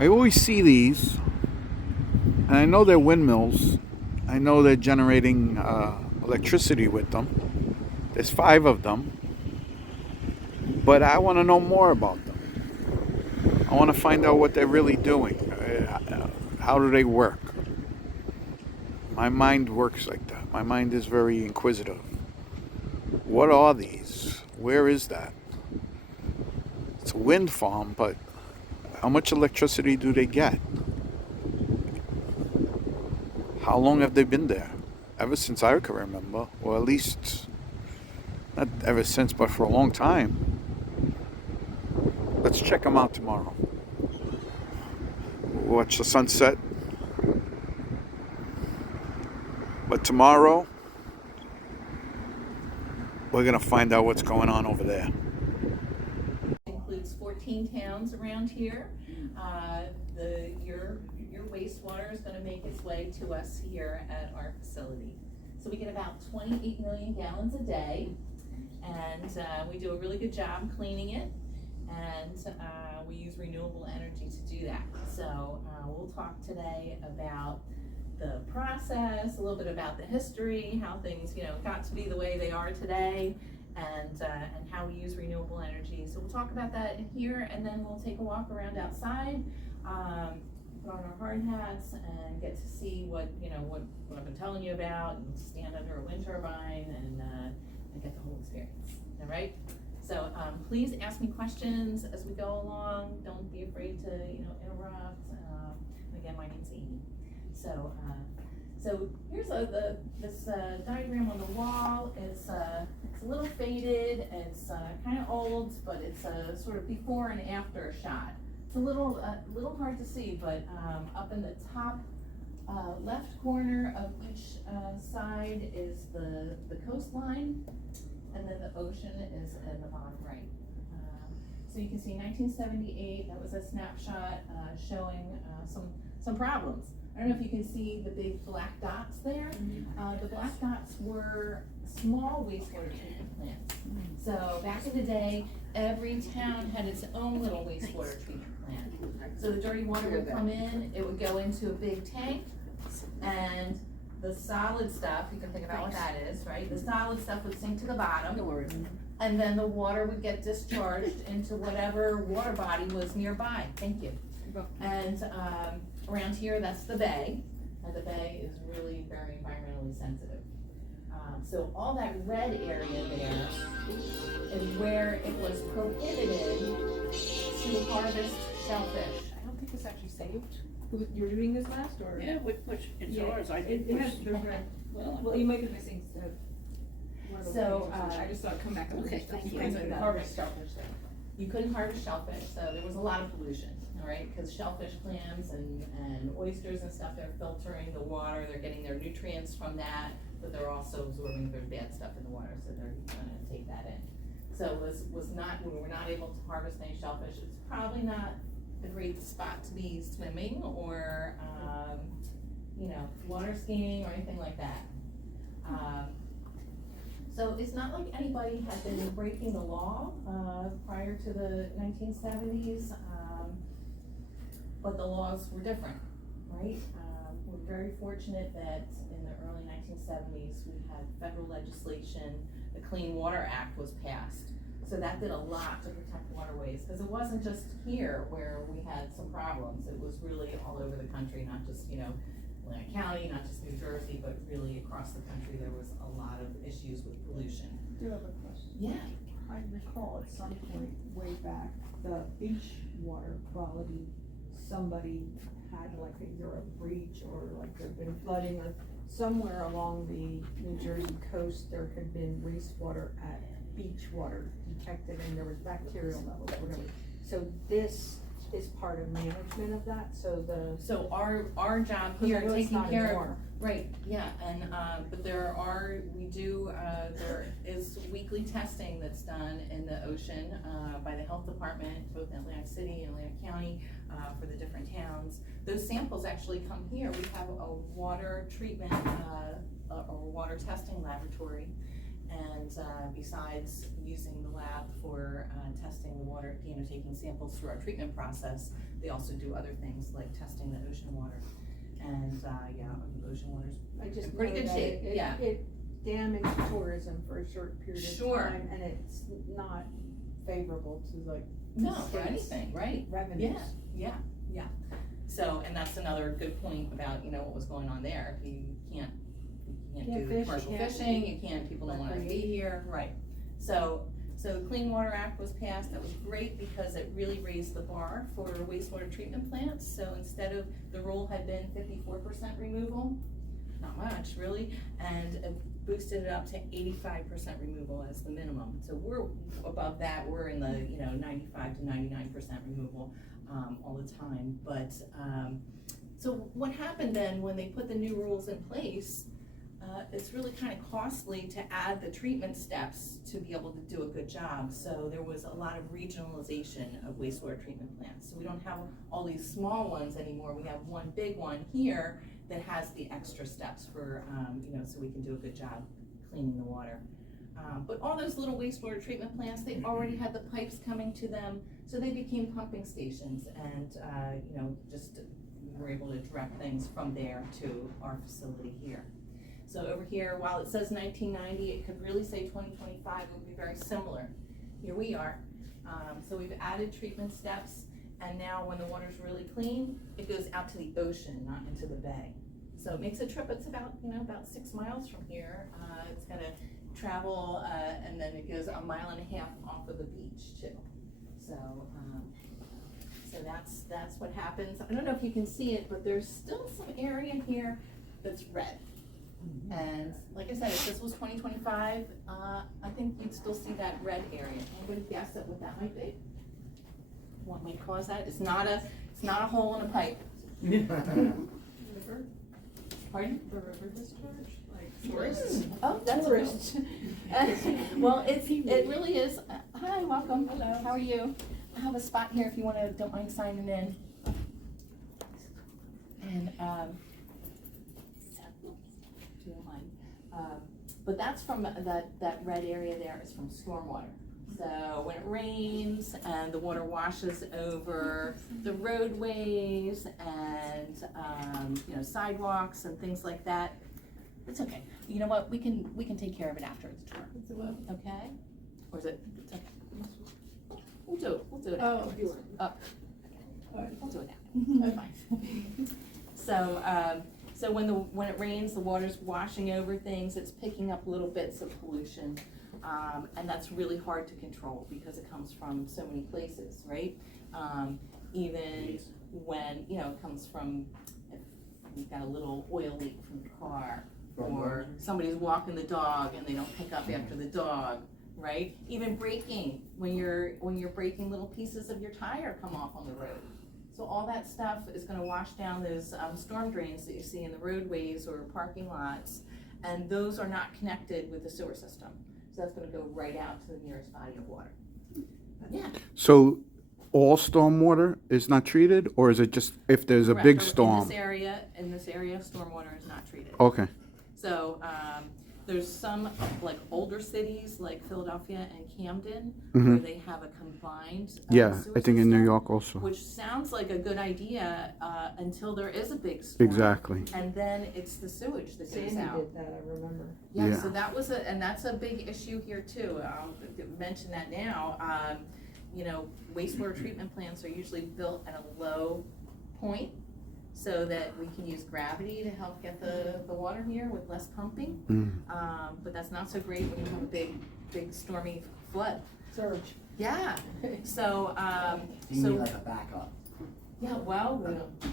I always see these, and I know they're windmills. I know they're generating electricity with them. There's 5 of them, but I want to know more about them. I want to find out what they're really doing. How do they work? My mind works like that. My mind is very inquisitive. What are these? Where is that? It's a wind farm, but how much electricity do they get? How long have they been there? Ever since I can remember, or at least not ever since, but for a long time. Let's check them out tomorrow. Watch the sunset. But tomorrow, we're going to find out what's going on over there. Includes 14 towns around here. Your wastewater is going to make its way to us here at our facility. So we get about 28 million gallons a day, and we do a really good job cleaning it, and we use renewable energy to do that. So we'll talk today about the process, a little bit about the history, how things got to be the way they are today, and how we use renewable energy. So we'll talk about that in here, and then we'll take a walk around outside, put on our hard hats, and get to see what I've been telling you about, and stand under a wind turbine, and get the whole experience. All right. So please ask me questions as we go along. Don't be afraid to interrupt. Again, my name's Amy. So here's this diagram on the wall. It's a little faded. It's kind of old, but it's a sort of before and after shot. It's a little hard to see, but up in the top left corner of each side is the coastline, and then the ocean is in the bottom right. So you can see 1978. That was a snapshot showing some problems. I don't know if you can see the big black dots there. The black dots were small wastewater treatment plants. So back in the day, every town had its own little wastewater treatment plant. So the dirty water would come in, it would go into a big tank, and the solid stuff, you can think about what that is, right? The solid stuff would sink to the bottom, and then the water would get discharged into whatever water body was nearby. Thank you. And around here, that's the bay, and the bay is really very environmentally sensitive. So all that red area there is where it was prohibited to harvest shellfish. I don't think it's actually saved. You're doing this last, or? Yeah, which in yours, I did. Well, you might be missing the. So I just saw it come back. Okay, thank you. You couldn't harvest shellfish there. You couldn't harvest shellfish, so there was a lot of pollution. All right, because shellfish, clams, and oysters and stuff, they're filtering the water, they're getting their nutrients from that, but they're also absorbing their bad stuff in the water, so they're gonna take that in. So we were not able to harvest any shellfish. It's probably not a great spot to be swimming or water skiing or anything like that. So it's not like anybody had been breaking the law prior to the 1970s. But the laws were different, right? We're very fortunate that in the early 1970s, we had federal legislation, the Clean Water Act was passed. So that did a lot to protect waterways, because it wasn't just here where we had some problems. It was really all over the country, not just, Atlantic County, not just New Jersey, but really across the country, there was a lot of issues with pollution. I do have a question. Yeah. I recall at some point way back, the beach water quality, somebody had like either a breach or like there'd been flooding, or somewhere along the New Jersey coast there had been wastewater at beach water detected, and there was bacterial levels, whatever. So this is part of management of that, So our job here, taking care of, right, yeah, and, but there is weekly testing that's done in the ocean, by the health department, both in Atlantic City and Atlantic County, for the different towns. Those samples actually come here. We have a water treatment, or water testing laboratory, And besides using the lab for testing the water, taking samples through our treatment process, they also do other things like testing the ocean water. And ocean water's I just in pretty know good that shape. Yeah. It damaged tourism for a short period of Sure. time, and it's not favorable to like No, for state's anything, right? revenues. Yeah. So, and that's another good point about, what was going on there. You can't Can't do fish, commercial you can't fishing, people don't wanna be recreate. here, right. So the Clean Water Act was passed, that was great because it really raised the bar for wastewater treatment plants. So instead of, the rule had been 54% removal, not much really, and it boosted it up to 85% removal as the minimum. So we're above that, we're in the 95 to 99% removal all the time. But so what happened then when they put the new rules in place, it's really kind of costly to add the treatment steps to be able to do a good job. So there was a lot of regionalization of wastewater treatment plants. So we don't have all these small ones anymore. We have one big one here that has the extra steps for, so we can do a good job cleaning the water. But all those little wastewater treatment plants, they already had the pipes coming to them, so they became pumping stations, and just we were able to direct things from there to our facility here. So over here, while it says 1990, it could really say 2025. It would be very similar. Here we are. So we've added treatment steps, and now when the water's really clean, it goes out to the ocean, not into the bay. So it makes a trip. It's about 6 miles from here. It's gonna travel, and then it goes 1.5 miles off of the beach too. So that's what happens. I don't know if you can see it, but there's still some area here that's red. And like I said, if this was 2025, I think you'd still see that red area. Anybody guess at what that might be? What might cause that? It's not a hole in a pipe. River? Pardon? The river discharge? Like Tourists? Oh, that's tourists. Well, it really is. Hi, welcome. Hello. How are you? I have a spot here if you don't mind signing in. And if you don't mind. But that's from that red area there is from stormwater. So when it rains and the water washes over the roadways and sidewalks and things like that, it's okay. You know what? We can take care of it after it's tour. Okay? Or is it? It's okay. We'll do it. We'll do it. Oh, you were. We'll do it now. That's fine. So when it rains, the water's washing over things. It's picking up little bits of pollution. And that's really hard to control because it comes from so many places, right? Even when, it comes from, if you've got a little oil leak from the car, or somebody's walking the dog and they don't pick up after the dog, right? Even braking, when you're braking, little pieces of your tire come off on the road. So all that stuff is gonna wash down those storm drains that you see in the roadways or parking lots, and those are not connected with the sewer system. So that's gonna go right out to the nearest body of water. Yeah. So all stormwater is not treated, or is it just if there's a Correct. big So storm? In this area, stormwater is not treated. Okay. So there's some like older cities like Philadelphia and Camden Mhm. where they have a combined Yeah, sewer I think in New system, York also. which sounds like a good idea until there is a big storm. Exactly. And then it's the sewage that goes Sandy out. did that, I remember. Yeah, Yeah. so that's a big issue here too. I'll mention that now. Wastewater treatment plants are usually built at a low point so that we can use gravity to help get the water here with less pumping. But that's not so great when you have a big stormy flood. Surge. Yeah. So You need like a backup, yeah, well,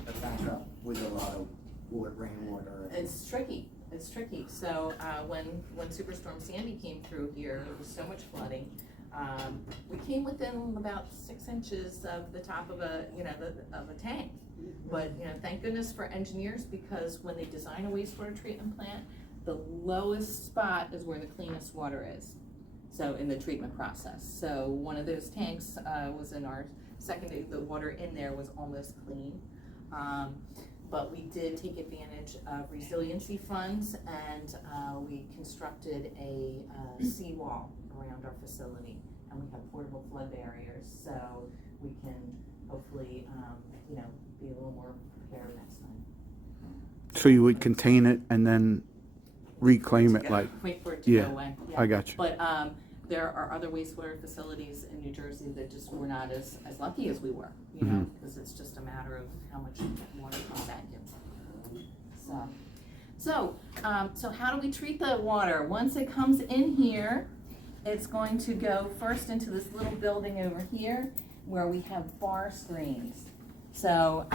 a backup with a lot of rainwater. it's tricky. It's tricky. So when Superstorm Sandy came through here, there was so much flooding. We came within about 6 inches of the top of a tank. But thank goodness for engineers, because when they design a wastewater treatment plant, the lowest spot is where the cleanest water is. So in the treatment process. So one of those tanks was in our secondary. The water in there was almost clean. but we did take advantage of resiliency funds, and we constructed a seawall around our facility, and we have portable flood barriers, so we can hopefully, be a little more prepared next time. So you would contain it and then reclaim it, like, Wait for it to yeah, go away. Yeah. I got you. But there are other wastewater facilities in New Jersey that just were not as lucky as we were, because it's just a matter of how much water comes at you. So how do we treat the water? Once it comes in here, it's going to go first into this little building over here where we have bar screens. So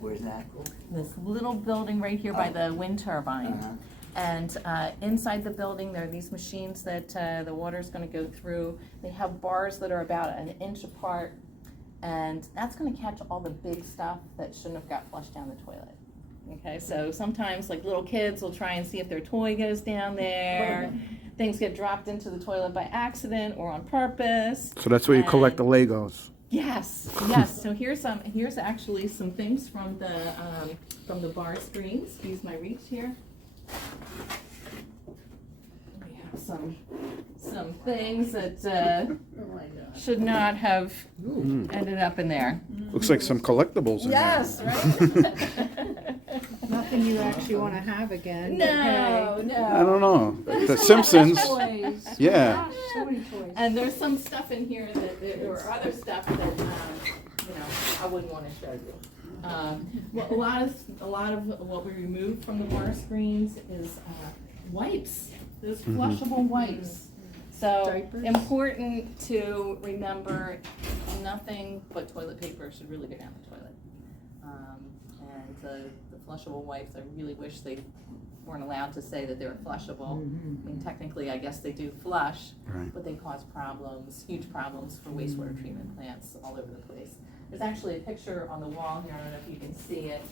Where's that? this little building right here by the wind turbine. Uh-huh. And inside the building, there are these machines that the water's gonna go through. They have bars that are about an inch apart, and that's gonna catch all the big stuff that shouldn't have got flushed down the toilet. Okay, so sometimes like little kids will try and see if their toy goes down there. Things get dropped into the toilet by accident or on purpose. So that's where you collect the Legos. Yes. So here's actually some things from the bar screens. Excuse my reach here. We have some things that should not have ended up in there. Looks like some collectibles in Yes, right. Nothing you actually want to have again. No. there. I don't know. The Simpsons. Toys. Yeah. Gosh, so many toys. And there's some stuff in here or other stuff that I wouldn't want to show you. Well, a lot of what we removed from the bar screens is wipes. Those flushable wipes. So Diapers. important to remember, nothing but toilet paper should really go down the toilet. And the flushable wipes, I really wish they weren't allowed to say that they were flushable. I mean, technically, I guess they do flush, Right. but they cause problems, huge problems for wastewater treatment plants all over the place. There's actually a picture on the wall here, I don't know if you can see it.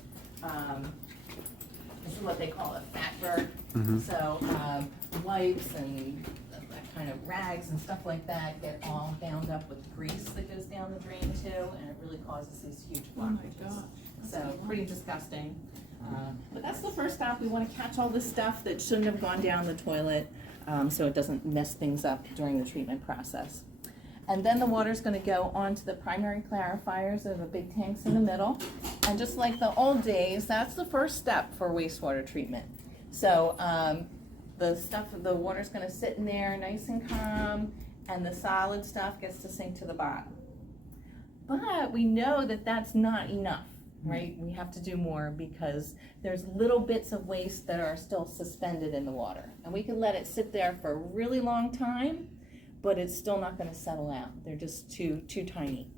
This is what they call a fat bird. So wipes and that kind of rags and stuff like that get all bound up with grease that goes down the drain too, and it really causes these huge blockages. So pretty disgusting. But that's the first stop. We want to catch all this stuff that shouldn't have gone down the toilet, so it doesn't mess things up during the treatment process. And then the water's going to go onto the primary clarifiers. There are the big tanks in the middle. And just like the old days, that's the first step for wastewater treatment. So the water's going to sit in there nice and calm, and the solid stuff gets to sink to the bottom. But we know that that's not enough, right? We have to do more because there's little bits of waste that are still suspended in the water. And we can let it sit there for a really long time, but it's still not going to settle out. They're just too tiny.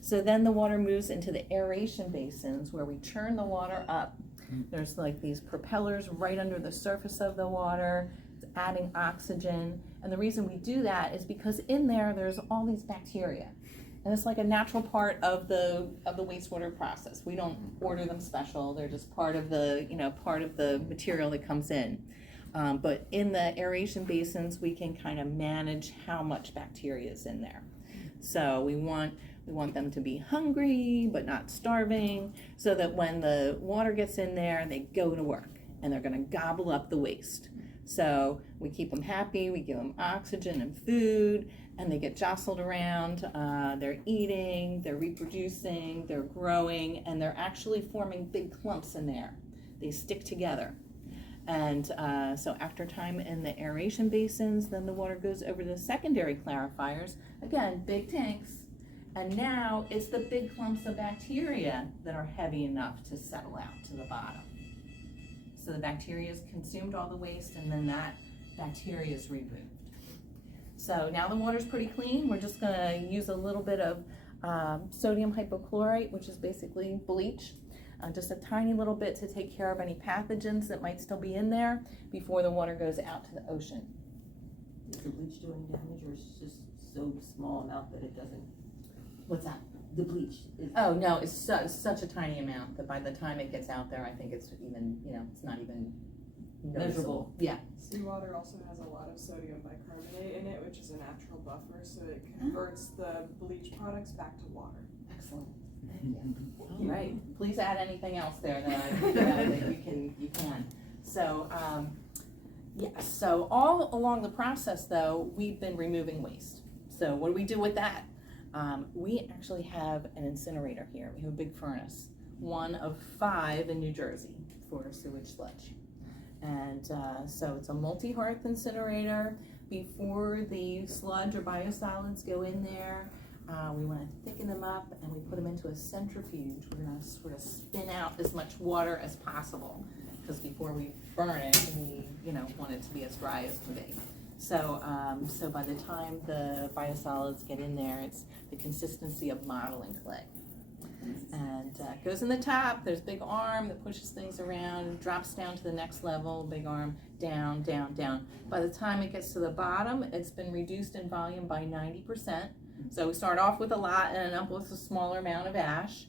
So then the water moves into the aeration basins where we churn the water up. There's like these propellers right under the surface of the water. It's adding oxygen. And the reason we do that is because in there's all these bacteria. And it's like a natural part of the wastewater process. We don't order them special. They're just part of the material that comes in. But in the aeration basins, we can kind of manage how much bacteria is in there. So we want them to be hungry, but not starving, so that when the water gets in there, they go to work, and they're gonna gobble up the waste. So we keep them happy, we give them oxygen and food, and they get jostled around. They're eating, they're reproducing, they're growing, and they're actually forming big clumps in there. They stick together. And so after time in the aeration basins, then the water goes over to the secondary clarifiers. Again, big tanks. And now it's the big clumps of bacteria that are heavy enough to settle out to the bottom. So the bacteria has consumed all the waste, and then that bacteria is removed. So now the water's pretty clean. We're just gonna use a little bit of sodium hypochlorite, which is basically bleach. Just a tiny little bit to take care of any pathogens that might still be in there before the water goes out to the ocean. Is the bleach doing damage, or is it just so small amount that it doesn't? What's that? The bleach is. Oh, no, it's such a tiny amount that by the time it gets out there, I think it's even, it's not even measurable. Yeah. Seawater also has a lot of sodium bicarbonate in it, which is a natural buffer, so it converts the bleach products back to water. Excellent. All right, please add anything else there that that you can. So, yeah, so all along the process though, we've been removing waste. So what do we do with that? We actually have an incinerator here. We have a big furnace, one of 5 in New Jersey for sewage sludge. And so it's a multi-hearth incinerator. Before the sludge or biosolids go in there, we want to thicken them up and we put them into a centrifuge. We're going to sort of spin out as much water as possible, because before we burn it, we want it to be as dry as can be. So, so by the time the biosolids get in there, it's the consistency of modeling clay. And it goes in the top, there's a big arm that pushes things around, drops down to the next level, big arm, down, down, down. By the time it gets to the bottom, it's been reduced in volume by 90%. So we start off with a lot and end up with a smaller amount of ash.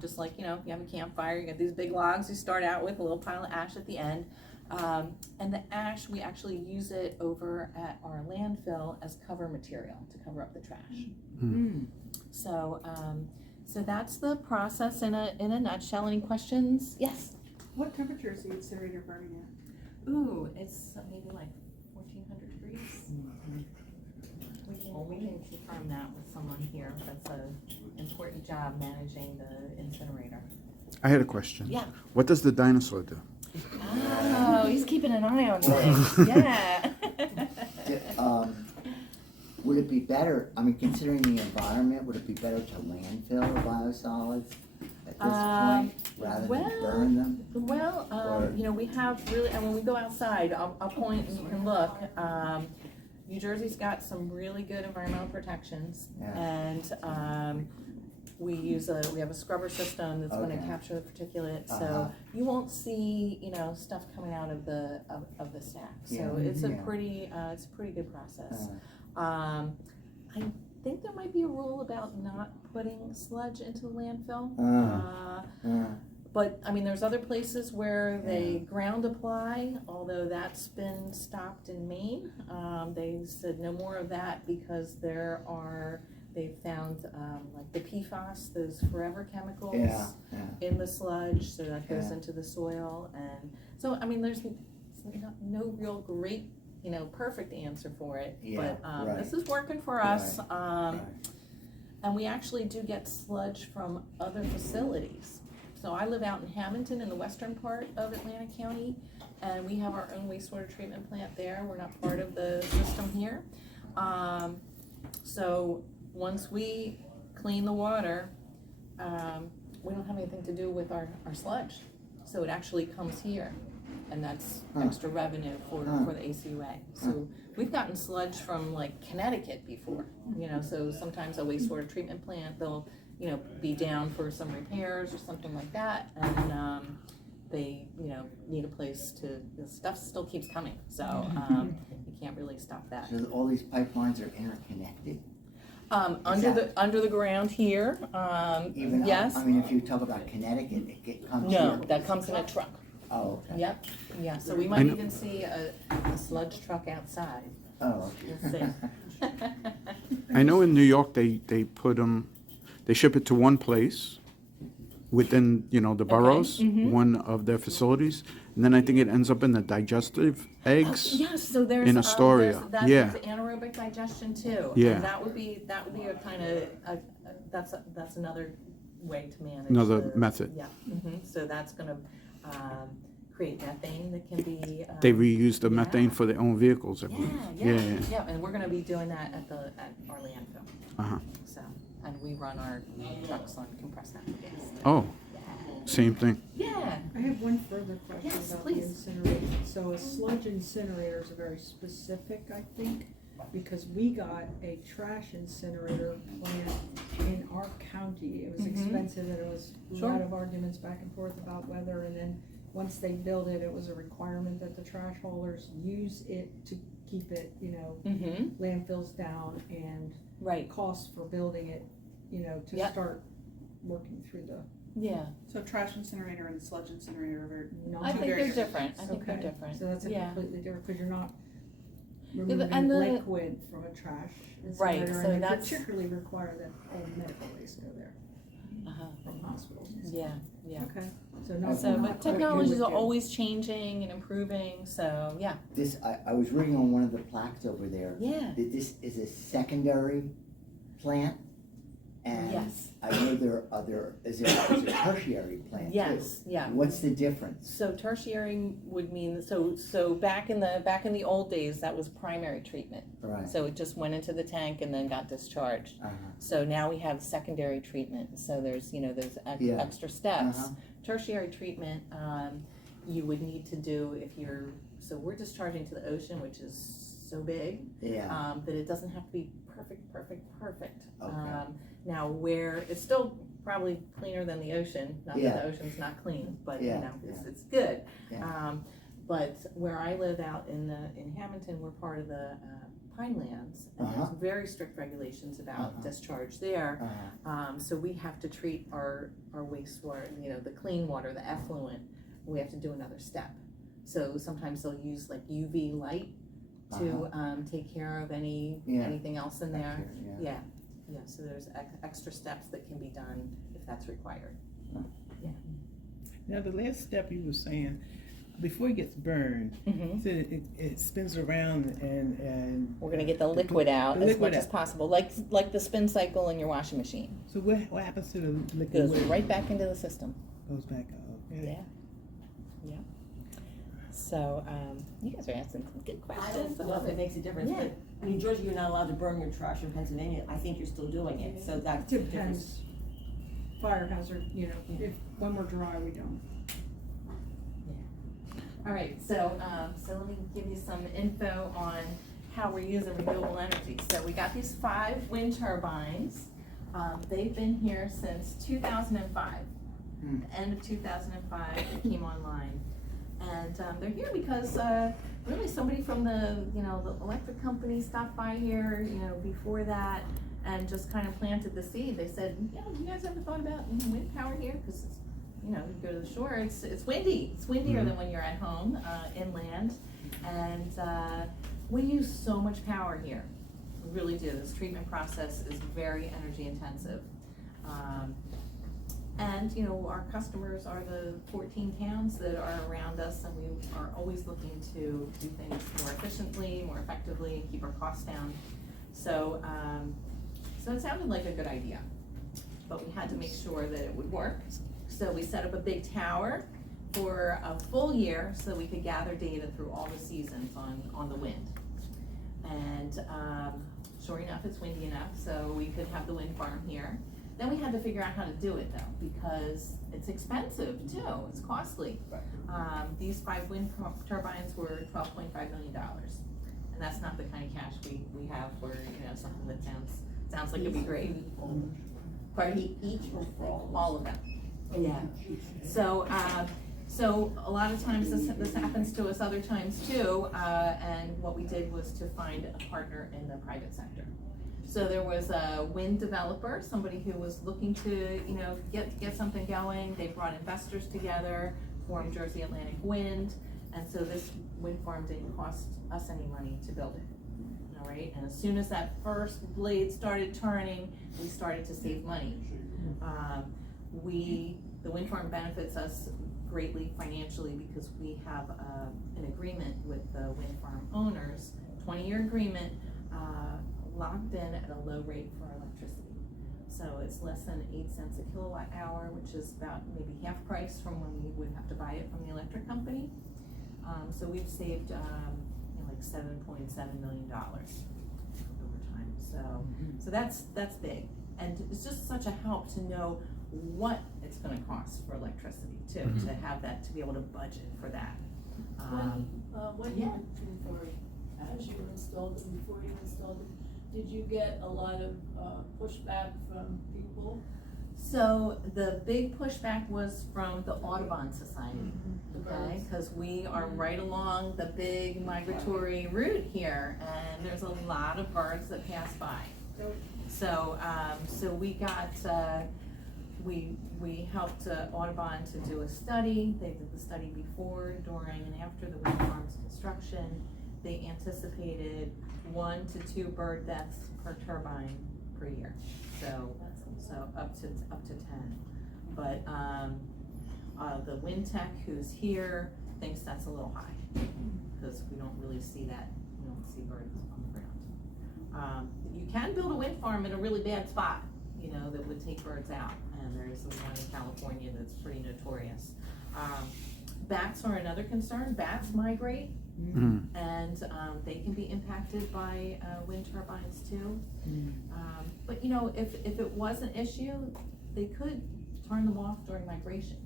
Just like, you have a campfire, you got these big logs you start out with, a little pile of ash at the end. And the ash, we actually use it over at our landfill as cover material to cover up the trash. So, so that's the process in a nutshell. Any questions? Yes. What temperature is the incinerator burning at? Ooh, it's maybe like 1400 degrees. We can confirm that with someone here. That's an important job, managing the incinerator. I had a question. Yeah. What does the dinosaur do? Oh, he's keeping an eye on things. Yeah. Would it be better, considering the environment, would it be better to landfill the biosolids at this point rather than burn them? Well, we have really, and when we go outside, I'll point and you can look. New Jersey's got some really good environmental protections, and we have a scrubber system that's going to capture the particulate, so you won't see stuff coming out of the stack. So it's a pretty good process. I think there might be a rule about not putting sludge into the landfill. But there's other places where they ground apply, although that's been stopped in Maine. They said no more of that because they've found like the PFAS, those forever chemicals in the sludge, so that goes into the soil. And so, there's no real great, perfect answer for it, but this is working for us. And we actually do get sludge from other facilities. So I live out in Hamilton in the western part of Atlantic County, and we have our own wastewater treatment plant there. We're not part of the system here. So once we clean the water, we don't have anything to do with our sludge. So it actually comes here, and that's extra revenue for the ACUA. So we've gotten sludge from like Connecticut before, so sometimes a wastewater treatment plant, they'll be down for some repairs or something like that, and they need a place to, the stuff still keeps coming, so you can't really stop that. So all these pipelines are interconnected? Under the ground here, Even yes. if you talk about Connecticut, it comes No, here. that comes in a truck. Oh, okay. Yep, yeah, so we might even see a sludge truck outside. Oh, We'll okay. see. I know in New York they put them, they ship it to one place within the boroughs, one of their facilities, and then I think it ends up in the digestive eggs. Yes, so there's in Astoria. there's anaerobic digestion too. Yeah. And that would be a kind of that's another way to manage Another method. Yeah. So that's going to create methane that can be. They reuse the methane for their own vehicles, I believe. Yeah. And we're going to be doing that at our landfill. So, and we run our trucks on compressed natural gas. Oh, same thing. Yeah. I have one further question Yes, about please. the incineration. So a sludge incinerator is very specific, I think, because we got a trash incinerator plant in our county. It was expensive, and it was a lot of arguments back and forth about whether, and then once they built it, it was a requirement that the trash haulers use it to keep it, landfills down, and costs for building it, to start working through the. Yeah. So trash incinerator and sludge incinerator are No, I think very they're different. I think they're Okay. different. So that's a Yeah. completely different, because you're not Yeah, removing and the- liquid from a trash Right, incinerator, so and they that's- particularly require that all medical waste go there. Yeah, yeah. Okay, so no. So, not but quite technologies here are with you. always changing and improving, so, yeah. This, I was reading on one of the plaques over there, Yeah. that this is a secondary plant. And Yes. I know is there a tertiary plant too? Yes, yeah. What's the difference? So tertiary would mean, so back in the old days, that was primary treatment. Right. So it just went into the tank and then got discharged. Uh-huh. So now we have secondary treatment, so there's Yeah. extra steps. Uh-huh. Tertiary treatment, you would need to do so we're discharging to the ocean, which is so big, Yeah. that it doesn't have to be perfect. Okay. Now where, it's still probably cleaner than the ocean, not Yeah. that the ocean's not clean, but Yeah, it's good. Yeah. But where I live out in Hamilton, we're part of the Pinelands, and Uh-huh. there's very strict regulations about Uh-huh. discharge there. Uh-huh. So we have to treat our wastewater, the clean water, the effluent, we have to do another step. So sometimes they'll use like UV light to take care of Yeah. anything else in there. Yeah. Yeah, so there's extra steps that can be done if that's required. Now, the last step you were saying, before it gets burned, Mm-hmm. so it spins around and We're gonna get the liquid out the as liquid much as out. possible, like the spin cycle in your washing machine. so what happens to the liquid? Goes when it right back into the system. Goes back up. Okay. Yeah. So, you guys are asking some good I questions. don't know if it makes a difference, Yeah. but in New Jersey, you're not allowed to burn your trash. In Pennsylvania, I think you're still doing it, so that's the difference. Depends. Fire hazard, when we're dry, we don't. All right, so let me give you some info on how we're using renewable energy. So we got these 5 wind turbines. They've been here since 2005. End of 2005, they came online. And they're here because really somebody from the electric company stopped by here, before that, and just kind of planted the seed. They said, you guys ever thought about wind power here? Because you go to the shore, it's windy. It's windier than when you're at home, inland. And we use so much power here. We really do. This treatment process is very energy intensive. And our customers are the 14 towns that are around us, and we are always looking to do things more efficiently, more effectively, keep our costs down. So, so it sounded like a good idea, but we had to make sure that it would work. So we set up a big tower for a full year so we could gather data through all the seasons on the wind. And sure enough, it's windy enough, so we could have the wind farm here. Then we had to figure out how to do it though, because it's expensive too, it's costly. These 5 wind turbines were $12.5 million. And that's not the kind of cash we have for, something that sounds like it'd be great. Pardon? Each or for all? All of them. Yeah. So, so a lot of times this happens to us other times too, and what we did was to find a partner in the private sector. So there was a wind developer, somebody who was looking to, get something going. They brought investors together, formed Jersey Atlantic Wind, and so this wind farm didn't cost us any money to build it. All right, and as soon as that first blade started turning, we started to save money. The wind farm benefits us greatly financially because we have an agreement with the wind farm owners, 20-year agreement, locked in at a low rate for electricity. So it's less than 8 cents a kilowatt hour, which is about maybe half price from when we would have to buy it from the electric company. So we've saved like $7.7 million over time. So that's big. And it's just such a help to know what it's gonna cost for electricity too, to have that, to be able to budget for that. When you as you installed it, before you installed it, did you get a lot of pushback from people? So the big pushback was from the Audubon Society, okay? Because we are right along the big migratory route here, and there's a lot of birds that pass by. So, so we got, we helped Audubon to do a study. They did the study before, during, and after the wind farm's construction. They anticipated 1 to 2 bird deaths per turbine per year. So up to 10. But, the wind tech who's here thinks that's a little high, because we don't really see that, we don't see birds on the ground. You can build a wind farm in a really bad spot, you know, that would take birds out, and there's one in California that's pretty notorious. Bats are another concern. Bats migrate, and they can be impacted by wind turbines too. But you know, if it was an issue, they could turn them off during migration.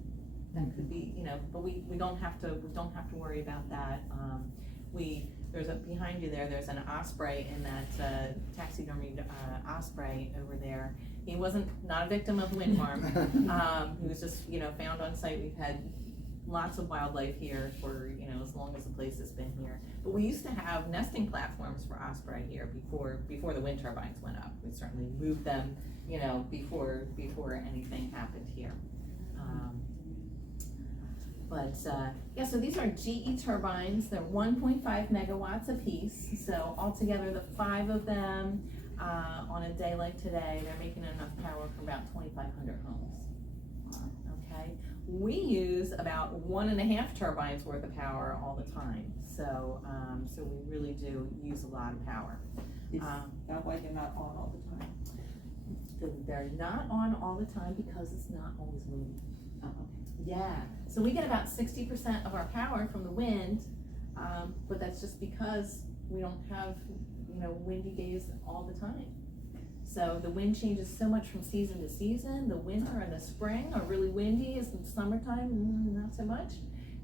That could be, you know, but we don't have to worry about that. There's behind you there's an osprey in that taxidermied osprey over there. He wasn't not a victim of a wind farm. He was just, you know, found on site. We've had lots of wildlife here for, you know, as long as the place has been here. But we used to have nesting platforms for osprey here before the wind turbines went up. We certainly moved them, you know, before anything happened here. Yeah, so these are GE turbines. They're 1.5 megawatts apiece. So altogether, the 5 of them on a day like today, they're making enough power for about 2,500 homes. Okay, we use about 1.5 turbines worth of power all the time. So we really do use a lot of power. Is that why they're not on all the time? They're not on all the time because it's not always windy. Oh, okay. Yeah, so we get about 60% of our power from the wind, but that's just because we don't have, you know, windy days all the time. So the wind changes so much from season to season. The winter and the spring are really windy, as in the summertime, not so much.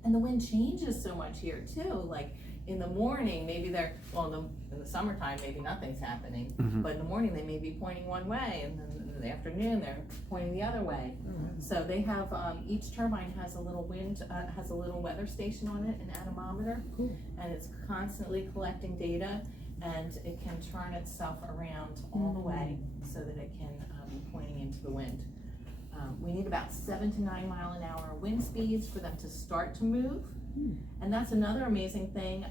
And the wind changes so much here too. Like in the morning, maybe in the summertime, maybe nothing's happening, but in the morning they may be pointing one way, and then in the afternoon they're pointing the other way. So they have, each turbine has a little has a little weather station on it, an anemometer, and it's constantly collecting data, and it can turn itself around all the way so that it can be pointing into the wind. We need about 7 to 9 mile an hour wind speeds for them to start to move. And that's another amazing thing.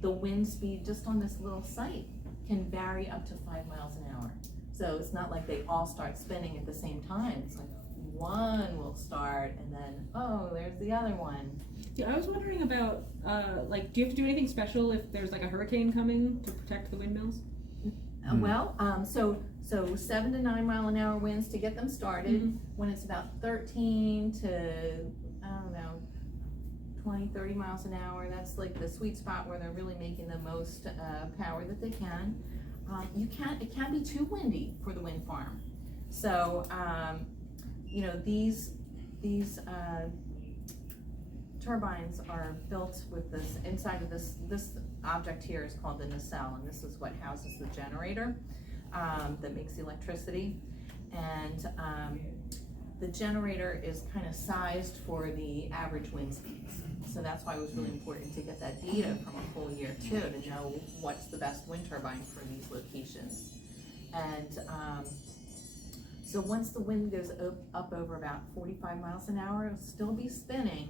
The wind speed just on this little site can vary up to 5 miles an hour. So it's not like they all start spinning at the same time. It's like one will start and then, oh, there's the other one. Yeah, I was wondering about, like, do you have to do anything special if there's like a hurricane coming to protect the windmills? Well, so 7 to 9 mile an hour winds to get them started. When it's about 13 to, I don't know, 20, 30 miles an hour, that's like the sweet spot where they're really making the most power that they can. It can be too windy for the wind farm. So, you know, these turbines are built with this, inside of this object here is called the nacelle, and this is what houses the generator that makes the electricity. And the generator is kind of sized for the average wind speeds. So that's why it was really important to get that data from a full year too, to know what's the best wind turbine for these locations. And so once the wind goes up over about 45 miles an hour, it'll still be spinning,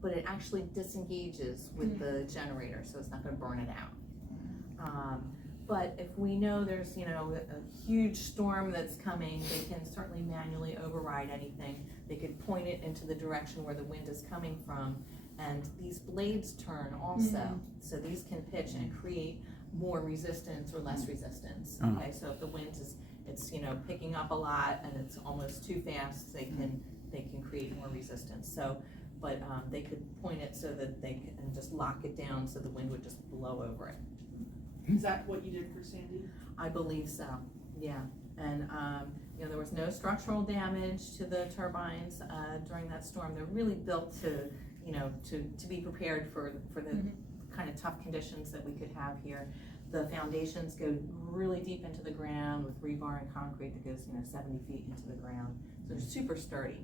but it actually disengages with the generator, so it's not going to burn it out. But if we know there's, you know, a huge storm that's coming, they can certainly manually override anything. They could point it into the direction where the wind is coming from, and these blades turn also. So these can pitch and create more resistance or less resistance. Okay, so if the wind it's you know, picking up a lot and it's almost too fast, they can create more resistance. So, but they could point it so that they can just lock it down so the wind would just blow over it. Is that what you did for Sandy? I believe so, yeah. And you know, there was no structural damage to the turbines during that storm. They're really built to, you know, to be prepared for the kind of tough conditions that we could have here. The foundations go really deep into the ground with rebar and concrete that goes, you know, 70 feet into the ground. So they're super sturdy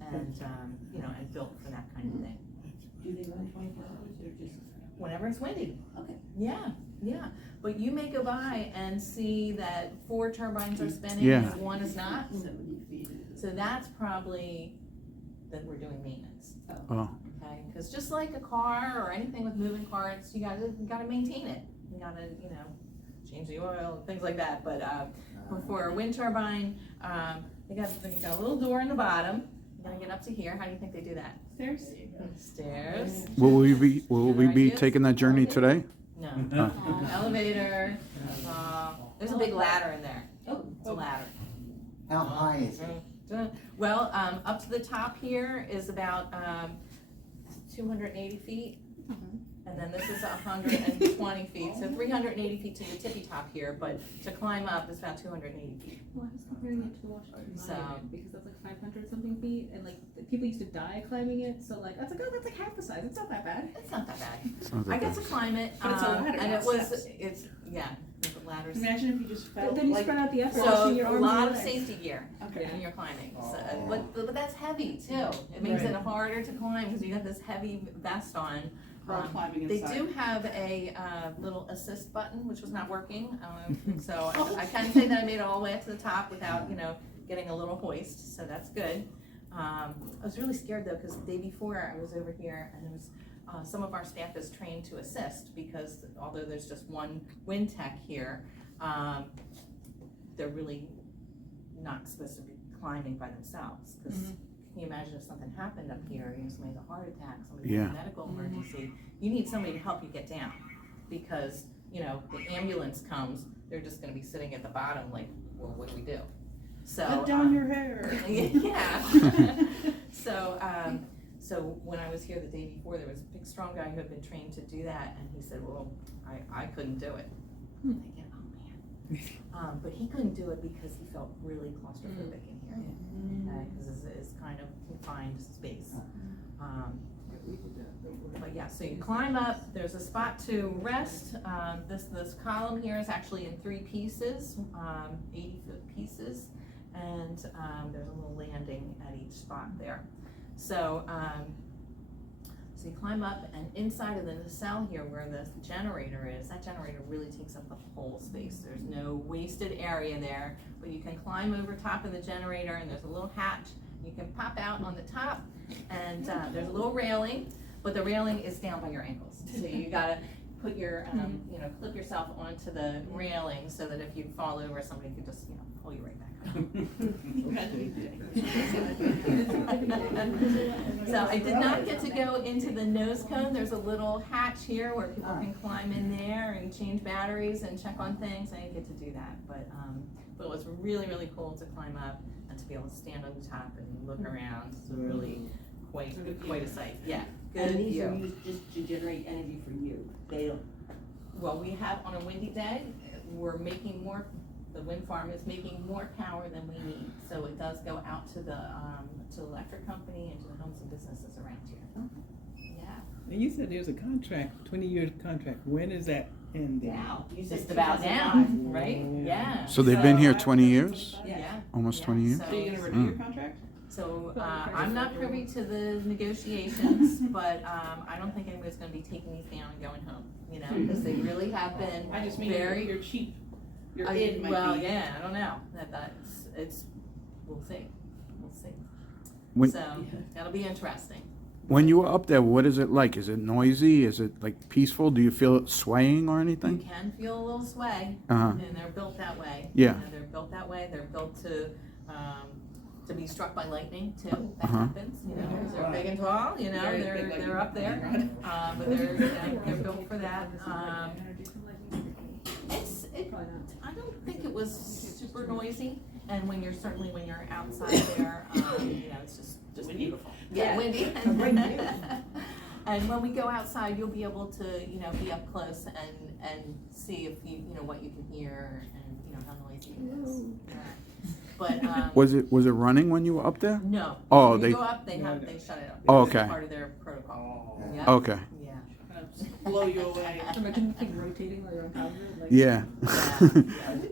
and, you know, and built for that kind of thing. Do they run 24 hours or just? Whenever it's windy. Okay. Yeah, yeah. But you may go by and see that 4 turbines are spinning Yeah. and 1 is not. 70 feet. So that's probably that we're doing maintenance. Oh. Okay, because just like a car or anything with moving parts, you gotta maintain it. You gotta, you know, change the oil, things like that. But for a wind turbine, They got a little door in the bottom. You gotta get up to here. How do you think they do that? Stairs? Stairs. Will we be ideas? taking that journey today? No. Elevator. There's a big ladder in there. Oh, It's a ladder. How high is it? Well, up to the top here is about 280 feet. And then this is 120 feet, so 380 feet to the tippy top here, but to climb up is about 280 feet. Well, I was comparing it to the Washington So- Monument because that's like 500 something feet, and like people used to die climbing it. So like that's like half the size. It's not that bad. It's not that bad. It's not that I got bad. to climb it, But it's a ladder, and it not was, steps. the ladders. Imagine if you just fell, Then you like, spread out the effort. So between your a arms lot and of legs. safety gear okay. when you're climbing, so, but that's heavy too. It makes it harder to climb because you got this heavy vest on. While climbing They inside. do have a little assist button, which was not working, so I can say that I made it all the way up to the top without, getting a little hoist, so that's good. I was really scared though, because the day before I was over here and there was, some of our staff is trained to assist because although there's just one wind tech here, they're really not supposed to be climbing by themselves, because can you imagine if something happened up here, somebody had a heart attack, somebody had a medical emergency, you need somebody to help you get down, because, the ambulance comes, they're just gonna be sitting at the bottom like, well, what do we do? So. Let down your hair. Yeah. So when I was here the day before, there was a big, strong guy who had been trained to do that, and he said, well, I couldn't do it. I'm thinking, oh man. But he couldn't do it because he felt really claustrophobic in here, because it's kind of confined space. But yeah, so you climb up, there's a spot to rest. This column here is actually in 3 pieces, 80-foot pieces, and there's a little landing at each spot there. So, so you climb up, and inside of the nacelle here where the generator is, that generator really takes up the whole space. There's no wasted area there, but you can climb over top of the generator, and there's a little hatch. You can pop out on the top, and there's a little railing, but the railing is down by your ankles. So you gotta put your, clip yourself onto the railing so that if you fall over, somebody could just, pull you right back up. So I did not get to go into the nose cone. There's a little hatch here where people can climb in there and change batteries and check on things. I didn't get to do that, but it was really, really cool to climb up and to be able to stand on the top and look around. It's really quite a sight. Yeah, good And these view. are used just to generate energy for you. They don't. Well, we have, on a windy day, we're making more, the wind farm is making more power than we need. So it does go out to the electric company and to the homes and businesses around here. Yeah. And you said there's a contract, 20-year contract. When is that ending? Now, you said Just about 2005. now, right? Yeah. So they've been here 20 years? Yeah. Almost Yeah, 20 years? So you're gonna renew your contract? So, I'm not privy to the negotiations, but, I don't think anybody's gonna be taking these down and going home, because they really have been I just mean very. you're cheap. Your I- id might well, be. yeah, I don't know, it's, we'll see, When, so, that'll be interesting. when you were up there, what is it like? Is it noisy? Is it like peaceful? Do you feel it swaying or You anything? can feel a little sway, Uh-huh. and they're built that way. Yeah. They're built that way, they're built to be struck by lightning too, that Uh-huh. happens, because they're big and tall, Very big they're lightning. up there. But they're built for that. I don't think it was super noisy, and when you're outside there, it's just beautiful. Yeah, windy. And when we go outside, you'll be able to, be up close and see if what you can hear and, how noisy it is. But, Was it running when you were up there? no. Oh, When they- you go up, they shut it up. Oh, It's okay. part of their protocol. Oh. Yep. Okay. Yeah. Kind of blow you away. Imagine the thing rotating while you're on top of it. Like, Yeah.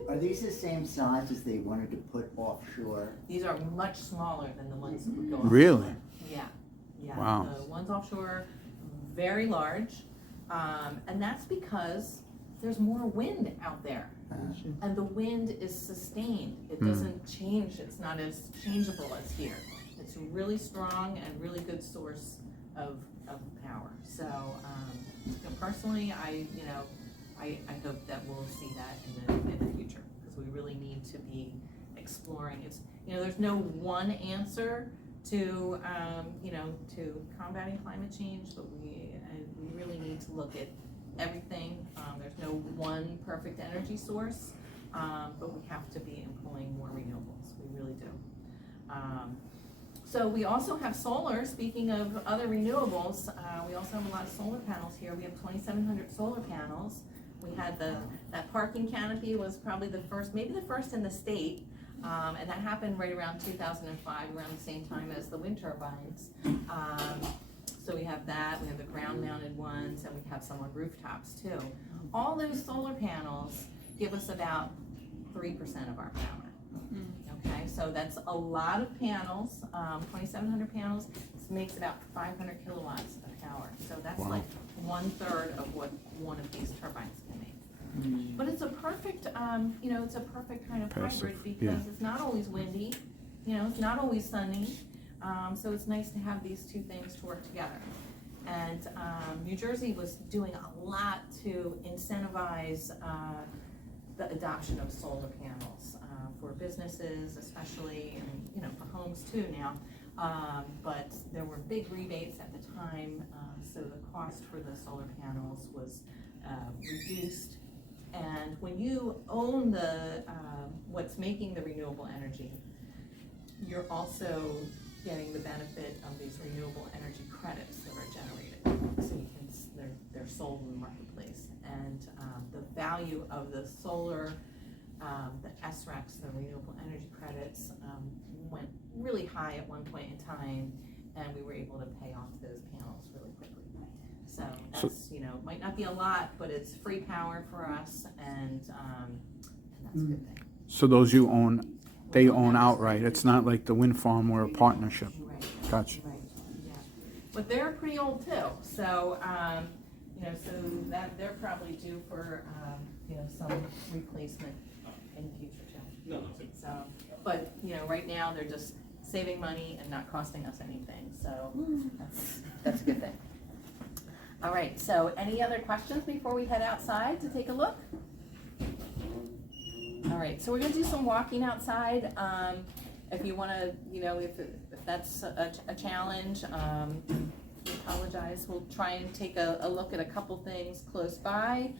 Are these the same size as they wanted to put offshore? These are much smaller than the ones that would go offshore. Really? Yeah, yeah. Wow. The ones offshore, very large, and that's because there's more wind out there. And the wind is sustained. It doesn't change. It's not as changeable as here. It's a really strong and really good source of power. So, personally, I hope that we'll see that in the future, because we really need to be exploring. It's, you know, there's no one answer to, you know, to combating climate change, but we really need to look at everything. There's no one perfect energy source, but we have to be employing more renewables. We really do. So we also have solar. Speaking of other renewables, we also have a lot of solar panels here. We have 2,700 solar panels. We had that parking canopy was probably the first, maybe the first in the state, and that happened right around 2005, around the same time as the wind turbines. So we have that, we have the ground-mounted ones, and we have some on rooftops too. All those solar panels give us about 3% of our power. Okay, so that's a lot of panels, 2,700 panels. This makes about 500 kilowatts of power. So that's Wow. like 1/3 of what one of these turbines can make. But it's a perfect, you know, it's a perfect kind of Passive, hybrid because yeah. it's not always windy, you know, it's not always sunny. So it's nice to have these two things to work together. And New Jersey was doing a lot to incentivize the adoption of solar panels for businesses, especially, and you know, for homes too now. But there were big rebates at the time, so the cost for the solar panels was reduced. And when you own the what's making the renewable energy, you're also getting the benefit of these renewable energy credits that are generated. So you can, they're sold in the marketplace. And the value of the solar, the SRECs, the renewable energy credits, went really high at one point in time, and we were able to pay off those panels really quickly. So that's, you know, might not be a lot, but it's free power for us, and that's a good thing. So those you own, they own outright. It's not like the wind farm or a partnership. Right. Gotcha. Right, yeah. But they're pretty old too, so, you know, so that they're probably due for, you know, some replacement in the future too. No. So, but, you know, right now they're just saving money and not costing us anything, so that's a good thing. All right, so any other questions before we head outside to take a look? All right, so we're gonna do some walking outside. If you wanna, you know, if that's a challenge, we apologize. We'll try and take a look at a couple things close by.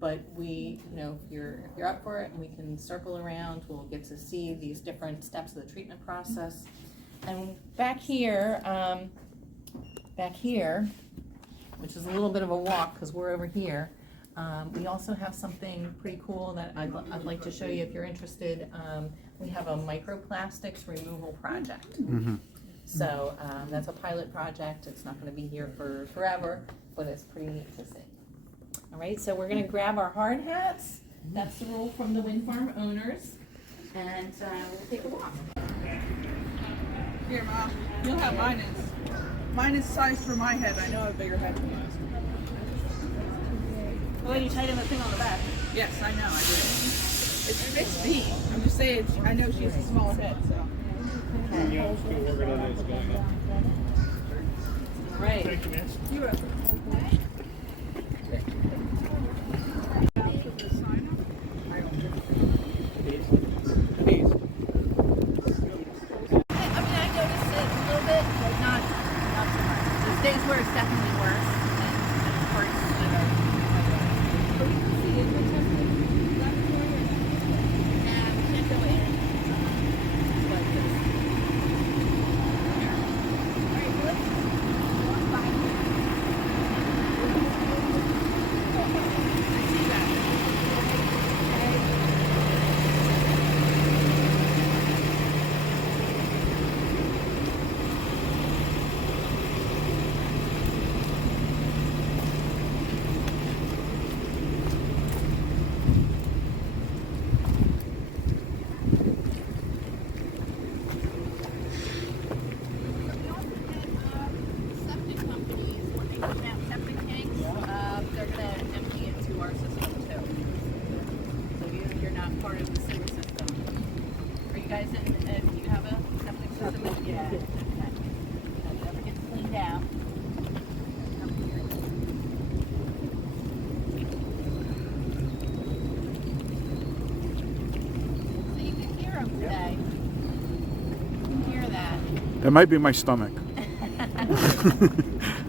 But we, you know, if you're up for it, and we can circle around, we'll get to see these different steps of the treatment process. And back here, which is a little bit of a walk because we're over here, we also have something pretty cool that I'd like to show you if you're interested. We have a microplastics removal project. Mm-hmm. So that's a pilot project. It's not going to be here for forever, but it's pretty neat to see. All right, so we're going to grab our hard hats. That's the rule from the wind farm owners, and we'll take a walk. Here, Mom, you'll have mine is. Mine is sized for my head. I know I have a bigger head than yours. Well, you tighten the thing on the back. Yes, I know, I do. It fits me. I'm just saying, I know she has a smaller head, so. Yeah, it's good working on those going up. All right. Thank you, man. You have I mean, I noticed it a little bit, but not too much. There's days where it's definitely worse, and of course, you know. Yeah, we can't go in. But just- All right, let's walk by here. I see that. Septic companies, when they put out septic tanks, they're gonna empty into our system too. So you're not part of the sewer system. Are you guys in, do you have a septic system? Yeah. Okay. If it ever gets cleaned out. Come here. So you can That might be my stomach.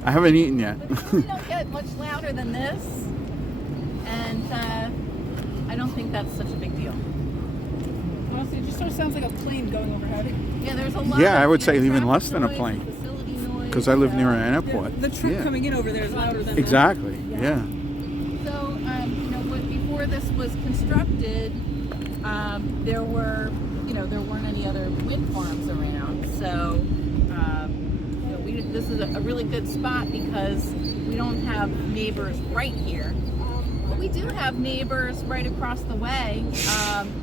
I haven't eaten yet. But you really don't get much louder than this, and I don't think that's such a big deal. Honestly, it just sort of sounds like a plane going overhead. Yeah, there's a lot. Yeah, of, I would say traffic even less than a noise, plane. facility noise, Because I live near an airport. The truck Yeah. coming in over there is louder than Exactly. Yeah. So, before this was constructed, there weren't any other wind farms around. So, this is a really good spot because we don't have neighbors right here. But we do have neighbors right across the way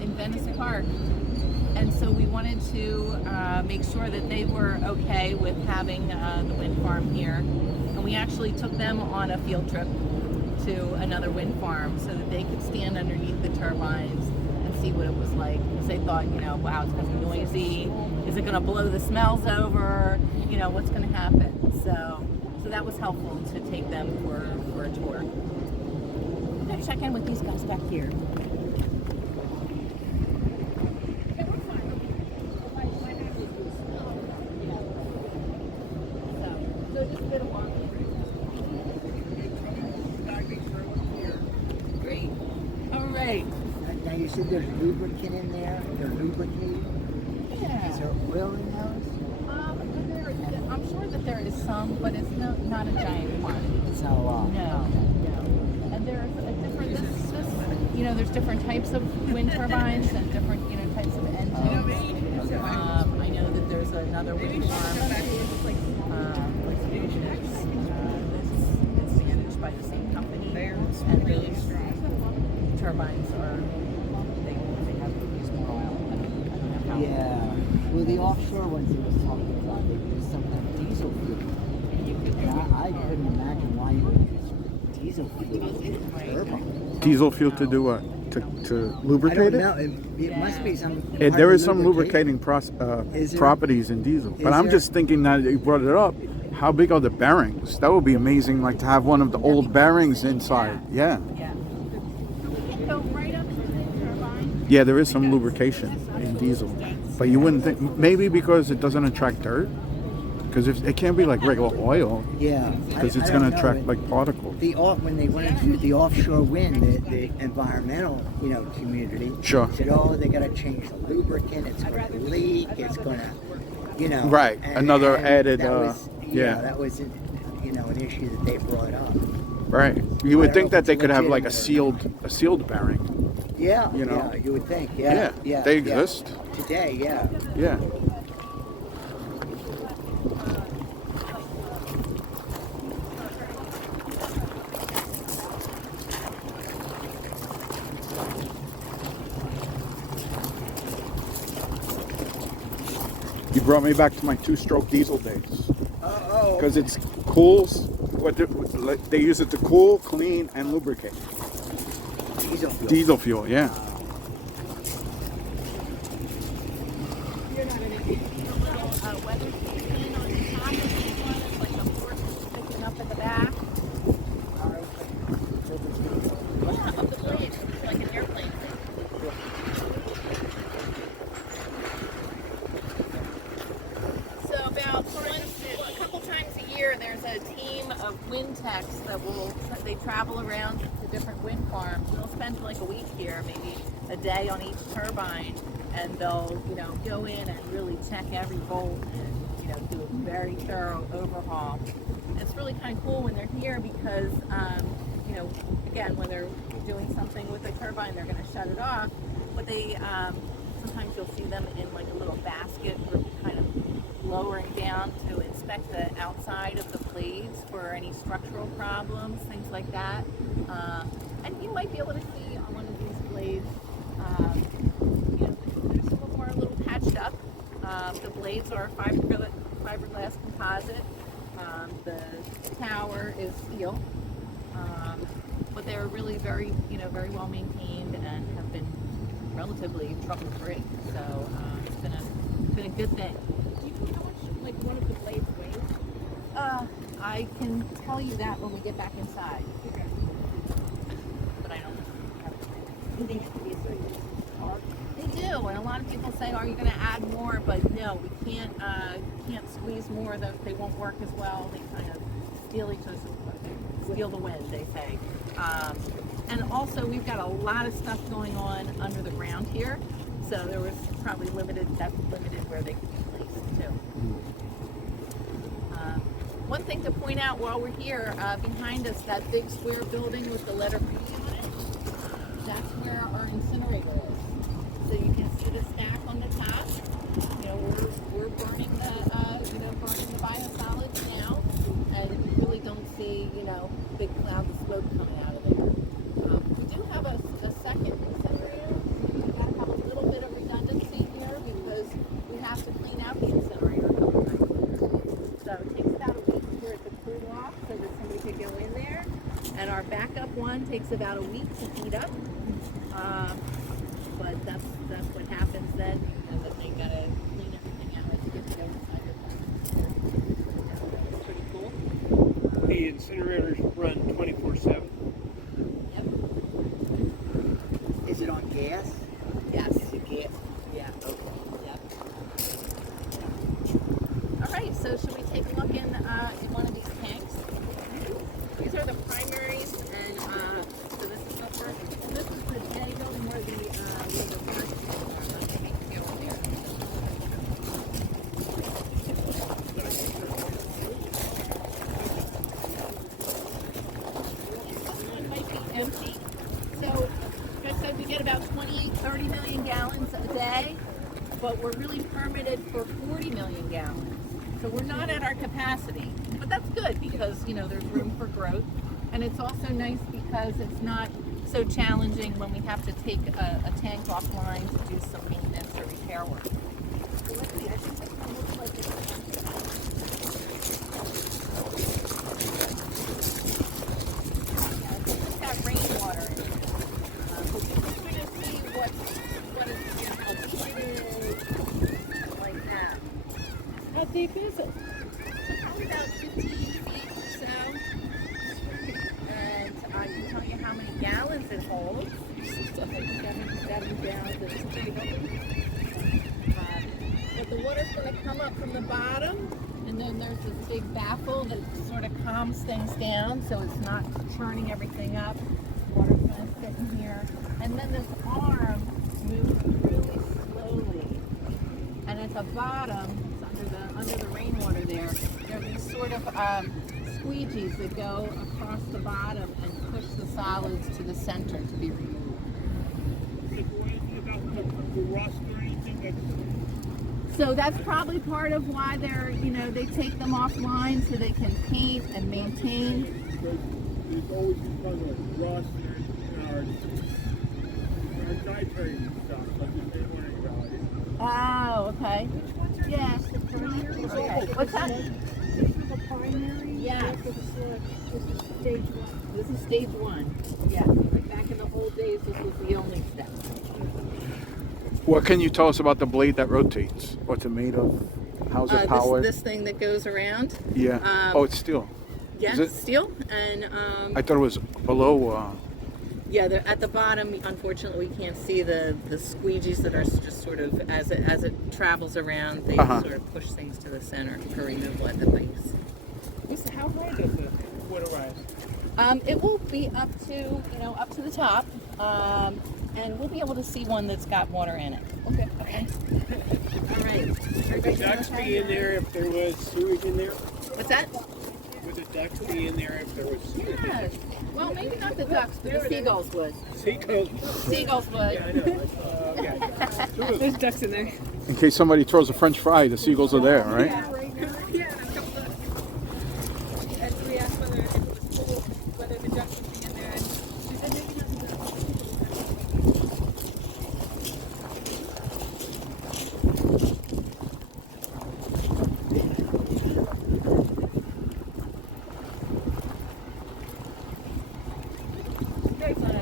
in Venice Park. And so we wanted to make sure that they were okay with having the wind farm here. And we actually took them on a field trip to another wind farm so that they could stand underneath the turbines and see what it was like. Because they thought, wow, it's going to be noisy. Is it going to blow the smells over? What's going to happen? So that was helpful to take them for a tour. I'm going to check in with these guys back here. So just a bit of walking. Great. All right. Now you said there's lubricant in there. They're lubricated. Yeah. Is there oil in those? I'm sure that there is some, but it's not a giant quantity. It's not a lot. No. And there's there's different types of wind turbines and different types of engines. I know that there's another wind farm that's managed by the same company, and those turbines they have to use more oil. I don't know how. Yeah. Well, the offshore ones he was talking about, they use some kind of diesel fuel. And I couldn't imagine why you would use diesel fuel in a turbine. Diesel fuel to do what? To lubricate I it? don't know. It must be some. There is some lubricating. lubricating Is there? properties in diesel. But Is I'm there? just thinking that you brought it up. How big are the bearings? That would be amazing, like to have one of the old bearings inside. Yeah. Yeah. So we can go right up to the turbine. Yeah, there is some lubrication in diesel. But you wouldn't think, maybe because it doesn't attract dirt? Because it can't be like regular oil. Yeah. Because I it's don't going to know. attract like particles. When they went into the offshore wind, the environmental, community Sure. said, oh, they got to change the lubricant. It's going to leak. It's going to, Right. Another added, That was, yeah. That was, an issue that they brought up. Right. You would I don't think know that if they it's could have like a legitimate sealed bearing. Yeah. You know? Yeah, you would think. Yeah. Yeah, they exist. Today, yeah. Yeah. You brought me back to my two-stroke diesel days. Oh. Because it's cools. They use it to cool, clean, and lubricate. Diesel fuel. Diesel fuel, yeah. Weather station on the top of this one. It's like the force is sticking up at the back. Yeah, up the blade. It's like an airplane. So a couple times a year, there's a team of wind techs they travel around to different wind farms. They'll spend like a week here, maybe a day on each turbine, and they'll go in and really check every bolt and do a very thorough overhaul. And it's really kind of cool when they're here because again, when they're doing something with the turbine, they're going to shut it off, but they sometimes you'll see them in like a little basket or kind of lowering down to inspect the outside of the blades for any structural problems, things like that. And you might be able to see on one of these blades, some of them are a little patched up. The blades are fiberglass composite. The tower is steel. But they're really very well maintained and have been relatively trouble-free. So it's been a good thing. Do you know how much one of the blades weighs? I can tell you that when we get back inside. Okay. But I don't have it. Do they have to be a certain torque? They do, and a lot of people say, are you going to add more? But no, we can't squeeze more, they won't work as well. They kind of steal each other, steal the wind, they say. And also, we've got a lot of stuff going on under the ground here, so there was probably limited where they could be placed too. One thing to point out while we're here, behind us, that big square building with the letter B on it, that's where our incinerator is. So you can see the stack on the top. You know, we're burning the biosolids now, and you really don't see, big clouds of smoke coming out of there. We do have a second incinerator. We've got to have a little bit of redundancy here because we have to clean out the incinerator a couple times later. So it takes about a week for it to cool off so that somebody could go in there. And our backup one takes about a week to heat up. But that's what happens then, is that they gotta clean everything out and get to go inside the plant. It's pretty cool. The incinerators run 24/7. Yep. Is it on gas? Yes. Is it gas? Yeah. Yep. All right. So should we take a look in one of these tanks? These are the primaries, and so this is the first. And this is the J building where the first ACUA over there. This one might be empty. So just said we get about 30 million gallons a day, but we're really permitted for 40 million gallons. So we're not at our capacity, but that's good because, there's room for growth. And it's also nice because it's not so challenging when we have to take a tank offline to do some maintenance or repair work. So let's see, I think this one looks like it's it's got rainwater in it. But we're going to see what is, how deep it is, like that. How deep is it? Probably about 15 feet or so. And I can tell you how many gallons it holds. Stuff like 77 gallons. It's pretty heavy. But the water's going to come up from the bottom, and then there's this big baffle that sort of calms things down, so it's not churning everything up. Water's going to sit in here, and then this arm moves really slowly. And at the bottom, under the rainwater there are these sort of squeegees that go across the bottom and push the solids to the center to be removed. So that's probably part of why they take them offline so they can paint and maintain. There's always because of rust in our dietary stuff, like the morning guys. Oh, okay. Yes. Okay. What's that? This is a primary. Yes. This is stage one. This is stage one. Yeah. Back in the old days, this was the only step. What can you tell us about the blade that rotates? What's it made of? How's it powered? This thing that goes around. Yeah. Oh, it's steel. Yes, Is it? steel. And I thought it was below. yeah, they're at the bottom. Unfortunately, we can't see the squeegees that are just sort of as it travels around. They sort of push things to the center for removal at the base. How high does the water rise? It will be up to the top, and we'll be able to see one that's got water in it. Okay. Okay. All right. Would the ducks be in there if there was sewage in there? What's that? Would the ducks be in there if there was sewage? Yeah. Well, maybe not the ducks, but the seagulls would. Seagulls. Seagulls would. Yeah, I know. There's ducks in there. In case somebody throws a French fry, the seagulls are there, right? Yeah, yeah, a couple ducks. And we asked whether it was cool, whether the ducks would be in there, and she said maybe not the ducks. Very fun.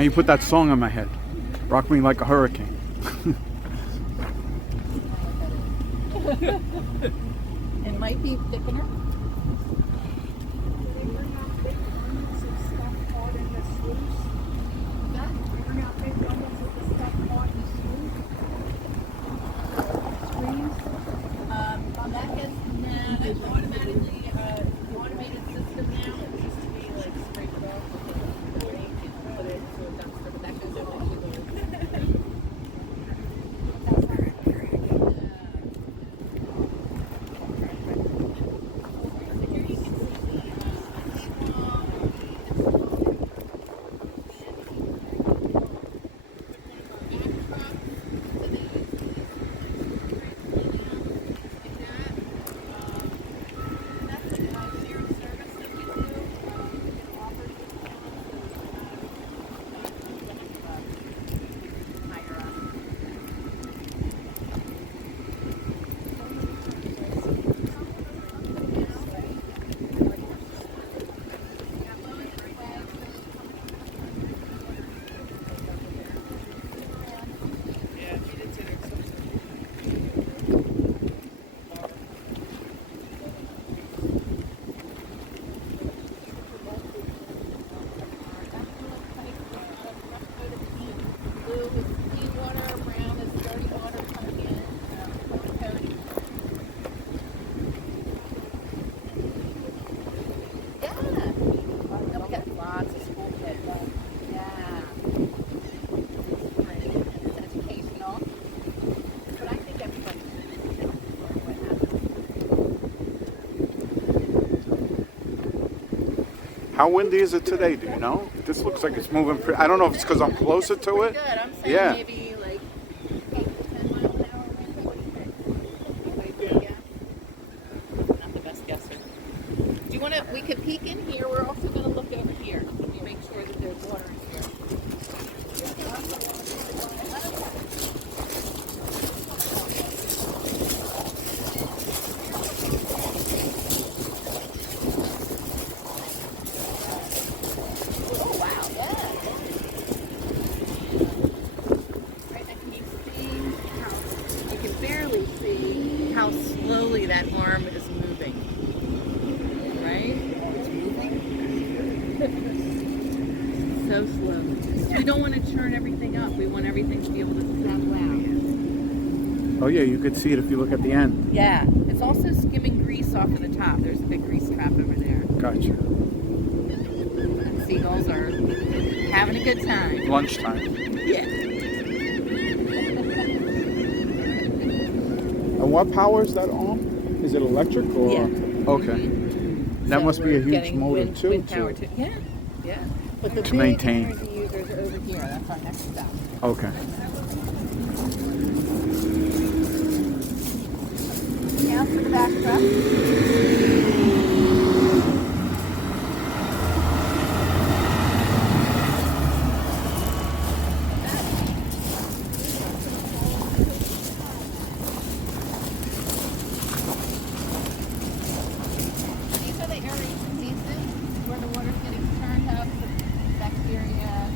Now you put that song on my head. Rock me like a hurricane. It might be thickener. They bring out big bundles of stuff caught in the sluice. They bring out big bundles of the stuff caught in the sluice. Screens. On that gets, nah, that's automatically, the automated system now, it used to be like scraped off with the drink and put it into a dumpster, but that goes in like How windy is it today? Do you know? This looks like it's moving. I don't know if it's because I'm closer to it. good, I'm saying Yeah. maybe like 8 to 10 mile an hour wind, what do you think? Anybody take a guess? Not the best guesser. Do you wanna, we could peek in here, we're also gonna look over here. Let me make sure that there's water in here. Oh, wow, yeah. Right, and can you see how, you can barely see how slowly that arm is moving. Right? It's moving. So slow. We don't want to churn everything up. We want everything to be able to settle out. Oh yeah, you could see it if you look at the end. Yeah. It's also skimming grease off of the top. There's a big grease trap over there. Gotcha. And seagulls are having a good time. Lunchtime. Yeah. And what powers that arm? Is it electric or? Yeah. Okay. That So must be a we're huge getting motor wind, too. Wind power too. Yeah. Yeah. But the To big maintain. energy users are over here. That's our next step. Okay. Now for the back truck. These are the aeration pieces where the water's getting turned up with bacteria.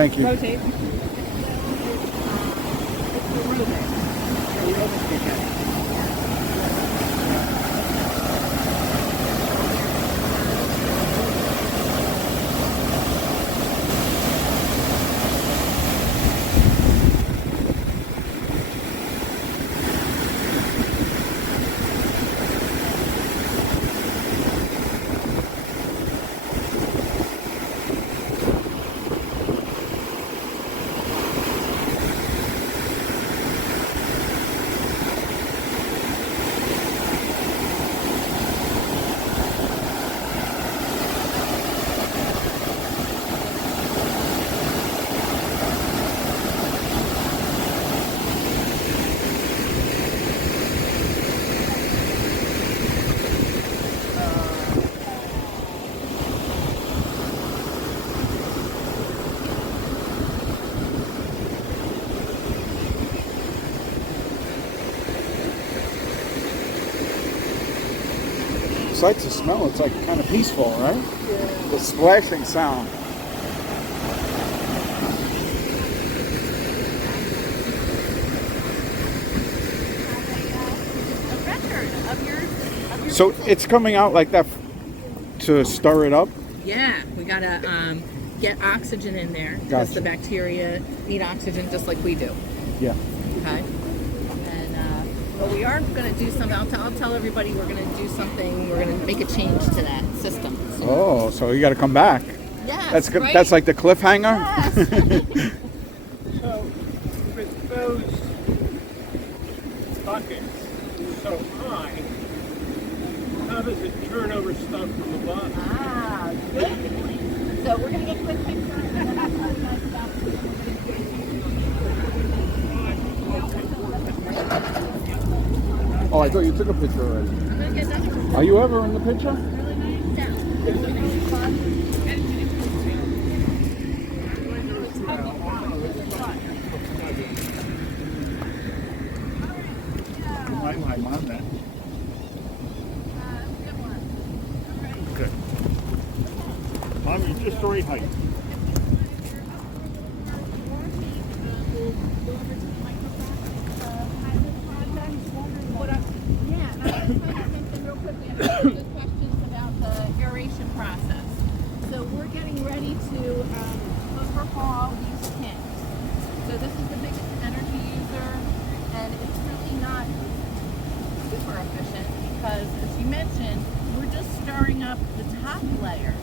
Thank you. Rotate. Besides the smell, it's like kind of peaceful, right? Yeah. The splashing sound. So it's coming out like that to stir it up? Yeah, we gotta get oxygen in there because Gotcha. the bacteria need oxygen just like we do. Yeah. Okay. And but we are going to do something. I'll tell everybody we're going to do something. We're going to make a change to that system. Oh, so you got to come back. Yes, That's good. right? That's like the cliffhanger. Yes. So, with those buckets so high, how does it turn over stuff from the bottom? Ah, good point. So we're going to get a quick picture. And then I'll tell you guys about Oh, I thought you took a picture already. I'm going to get another one. Are you ever in the picture? Really nice. Yeah. It's really fun. I'm on that. Good. I'm just the right height. Good questions about the aeration process. So we're getting ready to overhaul these tanks. So this is the biggest energy user, and it's really not super efficient because, as you mentioned, we're just stirring up the top layer.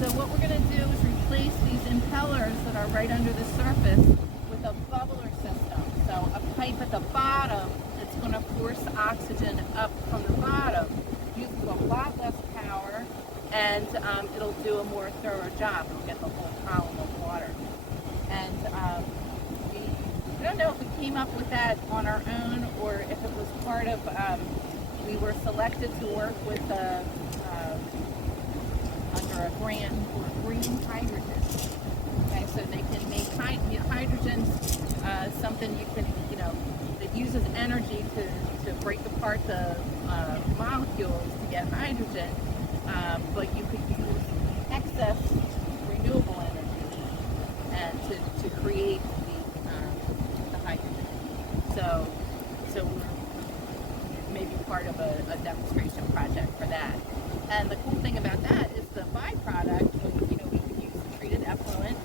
So what we're going to do is replace these impellers that are right under the surface with a bubbler system. So a pipe at the bottom that's going to force oxygen up from the bottom, uses a lot less power, and it'll do a more thorough job. It'll get the whole column of water. And we don't know if we came up with that on our own or if it was part of, we were selected to work with under a grant for green hydrogen. Okay, so they can make hydrogen something you can, that uses energy to break apart the molecules to get hydrogen, but you could use excess renewable energy and to create the hydrogen. So we're maybe part of a demonstration project for that. And the cool thing about that is the byproduct, we could use treated effluent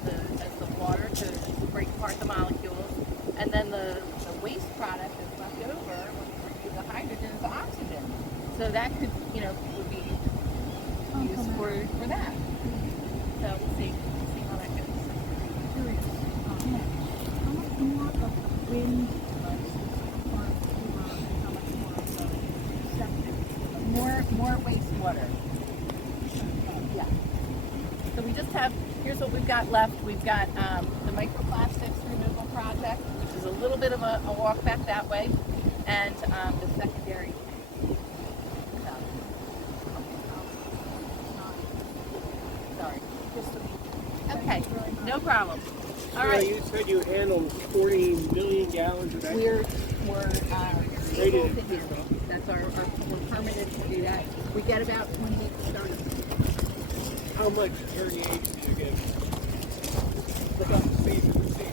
as the water to break apart the molecules, and then the waste product that's left over when we renew the hydrogen is oxygen. So that could, would be used for that. So we'll see how that goes. Curious, how much more of the wind farm and how much more of the septic? More wastewater. Yeah. So we just have, here's what we've got left. We've got the microplastics removal project, which is a little bit of a walk back that way, and the secondary. Sorry. Okay, no problem. All right. You said you handled 40 million gallons a day? We're Rated. That's we're permitted to do that. We get about 28 to 30. How much irrigation do you get? the dump speed of the sea.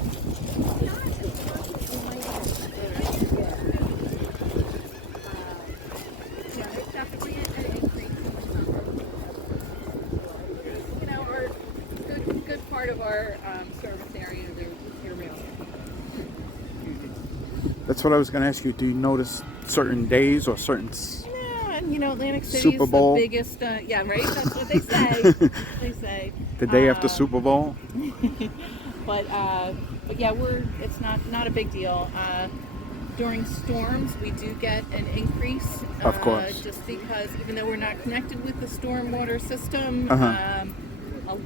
Yeah, there's definitely an increase in the summer. You know, our good part of our service area, they're year-round. That's what I was going to ask you. Do you notice certain days or certain? Yeah, and you know, Atlantic City Super is Bowl. the biggest, yeah, right? That's what they say. They say. The day after Super Bowl? But yeah, it's not a big deal. During storms, we do get an increase. Of course. Just because even though we're not connected with the stormwater system,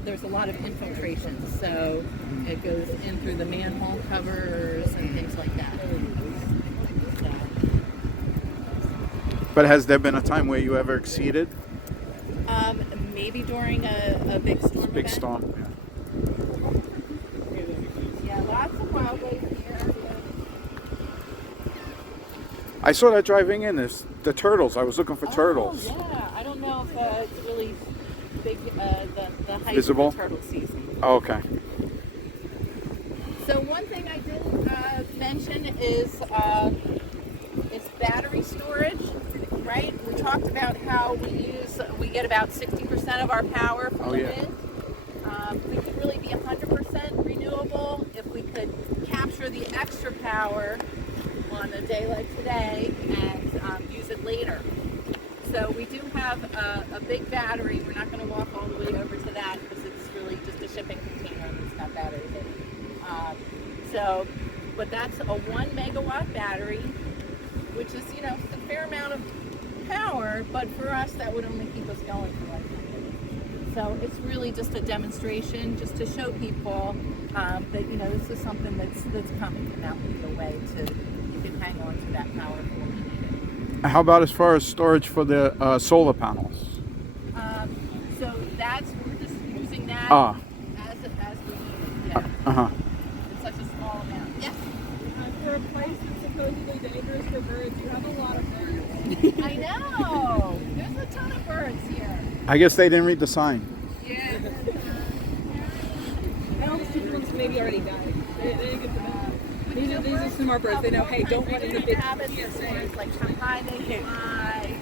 there's a lot of infiltration. So it goes in through the manhole covers and things like that. So, But has there been a time where you ever exceeded? maybe during a big storm. Big event. storm. Yeah. Yeah, lots of wildlife here. I saw that driving in. The turtles. I was looking for turtles. Oh, yeah. I don't know if it's really big, the height Visible? of the turtle season. Oh, okay. So one thing I didn't mention is battery storage, right? We talked about how we get about 60% of our power from the wind. We could really be 100% renewable if we could capture the extra power on a day like today and use it later. So we do have a big battery. We're not going to walk all the way over to that because it's really just a shipping container and it's got batteries in it. But that's a 1 megawatt battery, which is, you know, a fair amount of power, but for us that would only keep us going for like 10 minutes. So it's really just a demonstration, just to show people that, you know, this is something that's coming, and that would be a way to, you can hang on to that power for when you need it. How about as far as storage for the solar panels? So we're just using that Ah. as we need it, yeah. Uh-huh. It's such a small amount. Yeah. For a place that's supposedly dangerous for birds, you have a lot of birds. I know. There's a ton of birds here. I guess they didn't read the sign. Yeah. Well, the stupid ones maybe already died. They didn't get the bad. These are smart birds. They know, hey, don't run into big habits as far as like how high they can fly.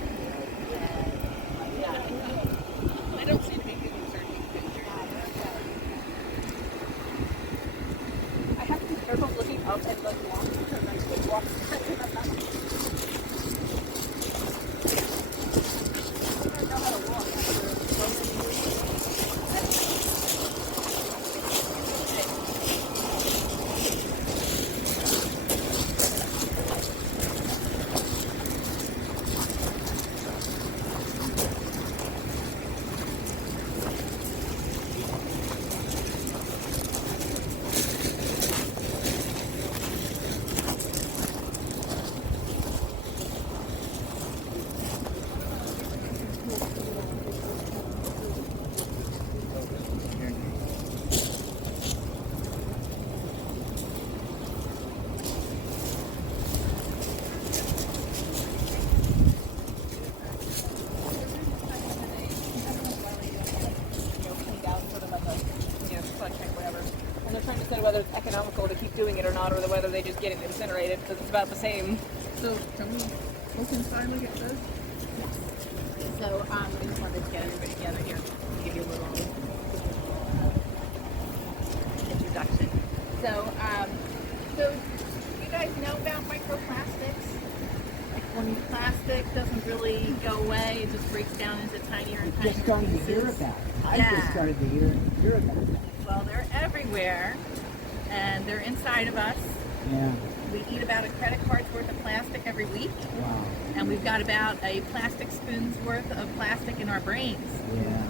I don't seem to be getting certain pictures. I have to be careful looking up and like walk because I could walk. I don't know how to walk. Whether it's economical to keep doing it or not, or whether they just get it incinerated, because it's about the same. So can we look inside, look at this? So I just wanted to get everybody together here to give you a little introduction. So you guys know about microplastics? Like when plastic doesn't really go away, it just breaks down into tinier and tinier Just started to pieces. hear about it. I Yeah. just started to hear about it. Well, they're everywhere, and they're inside of us. Yeah. We eat about a credit card's worth of plastic every week, Wow. and we've got about a plastic spoon's worth of plastic in our brains. Yeah.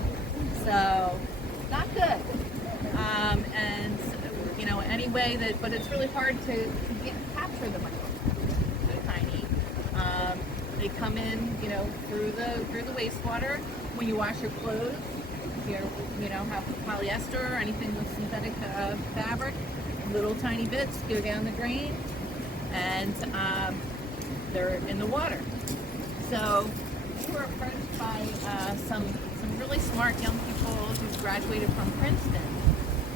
So, not good. And, you know, any way that, but it's really hard to capture the microplastics. They're tiny. They come in, you know, through the wastewater. When you wash your clothes, you know, have polyester or anything with synthetic fabric, little tiny bits go down the drain, and they're in the water. So we were approached by some really smart young people who graduated from Princeton,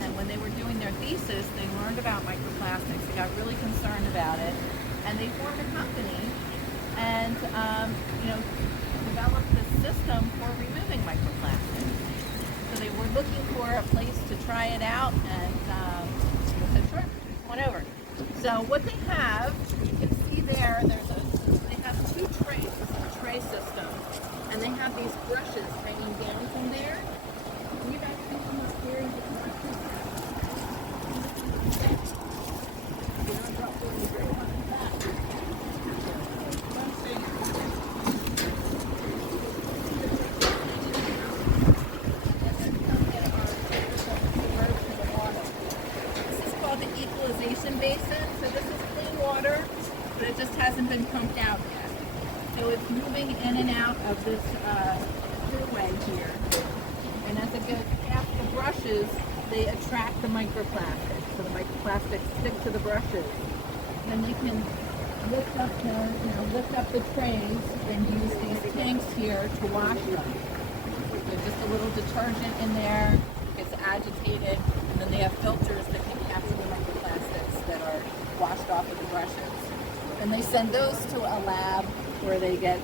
and when when they were doing their thesis, they learned about microplastics. They got really concerned about it, and they formed a company and developed this system for removing microplastics. So they were looking for a place to try it out, and I said, sure, come on over. So what they have, you can see there, they have 2 trays. This is a tray system, and they have these brushes hanging down from there. Can you guys come up here and get some brushes? Basin. So this is clean water, but it just hasn't been pumped out yet. So it's moving in and out of this throughway here. And as it goes past the brushes, they attract the microplastics. So the microplastics stick to the brushes. Then they can lift up the trays and use these tanks here to wash them. There's just a little detergent in there, it's agitated, and then they have filters that can capture the microplastics that are washed off of the brushes. And they send those to a lab where they get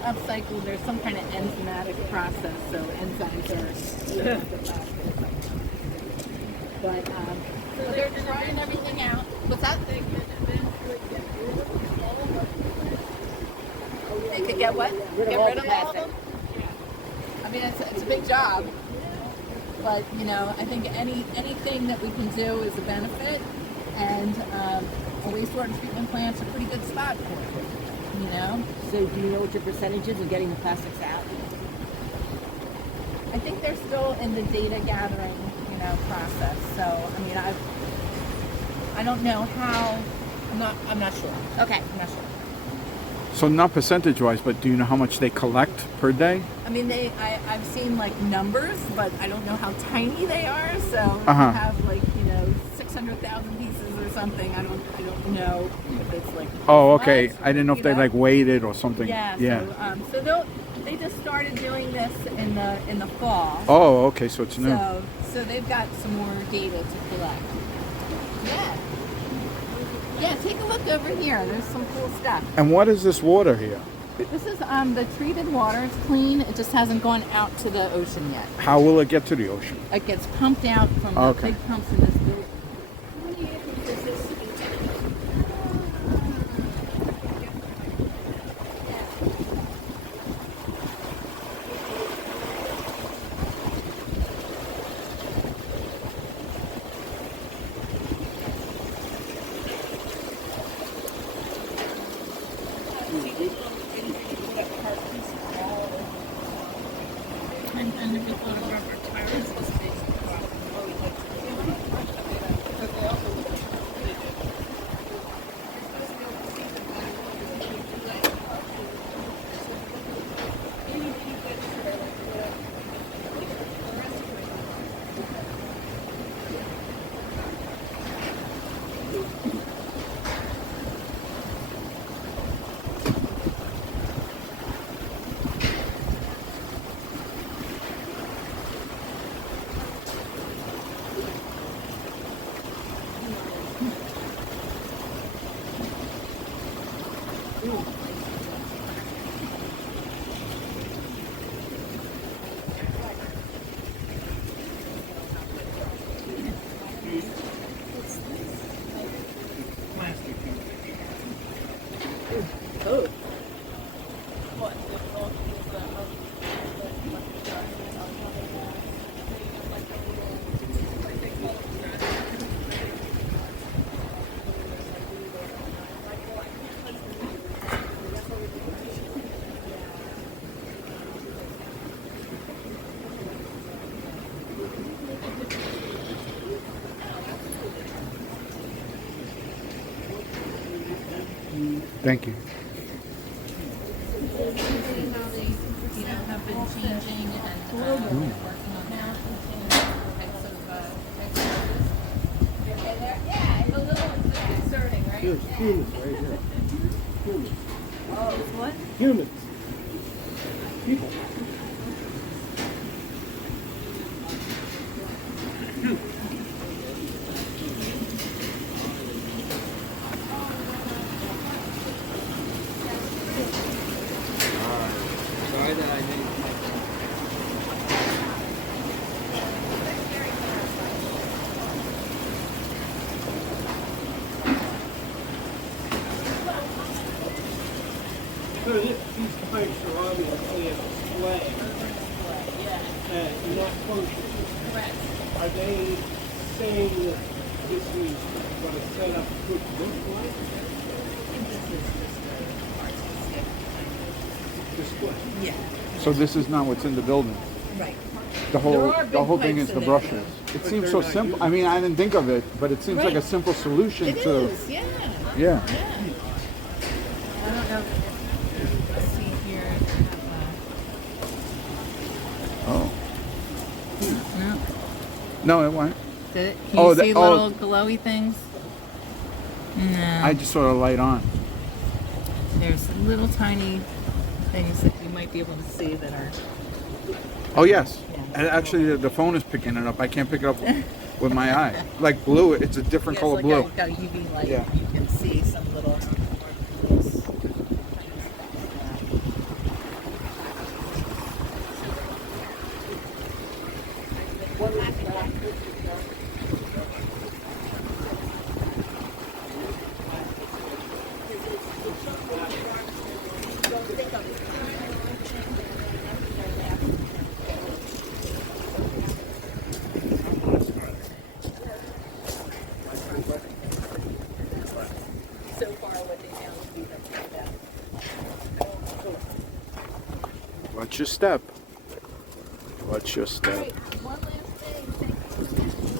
upcycled. There's some kind of enzymatic process, so enzymes are the plastics. But so they're trying everything out. What's that? They could get what? Get rid of all of them? I mean, it's a big job. But, I think anything that we can do is a benefit, and a wastewater treatment plant's a pretty good spot for it, So do you know what your percentage is of getting the plastics out? I think they're still in the data gathering, process. So, I mean, I don't know how, I'm not sure. Okay. I'm not sure. So not percentage-wise, but do you know how much they collect per day? I mean, I've seen like numbers, but I don't know how tiny they are. So if Uh-huh. you have like 600,000 pieces or something. I don't know if it's like. Oh, okay. much, I didn't know if they like weighed it or something. Yeah. So they just started doing this in the fall. Oh, okay. So it's new. So they've got some more data to collect. Yeah. Yeah, take a look over here. There's some cool stuff. And what is this water here? This is the treated water. It's clean. It just hasn't gone out to the ocean yet. How will it get to the ocean? It gets pumped out from the Okay. big pumps in this building. How many acres is this? And if you put a rubber tires, it's Plastic. Oh. Thank you. How they, have been changing and working on that. Types of, yeah, it's a little concerning, right? There's humans right here. Humans. Oh, what? Humans. People. there that I didn't catch. So these pipes are obviously a display and not functional. Correct. Are they saying that this is what a setup could look like? Display. Yeah, So this is not what's in the building. right. The There are big whole thing pipes is the in there, brushes. It But seems they're so not simple. I mean, I didn't think of it, but it seems like Right. a simple solution It to. is, yeah. Yeah. I don't know. Let's see here. Oh. No. No, it won't. Did it? Can Oh, you the- see oh. little glowy things? No. I just saw the light on. There's little tiny things that you might be able to see that are. Oh yes. Yeah. And actually, the phone is picking it up. I can't pick it up with my eye. Like blue, it's a different color like blue. got a UV light. Yeah. You can see some little. So far, what they found would be that. Watch your step. Watch your step. One last thing.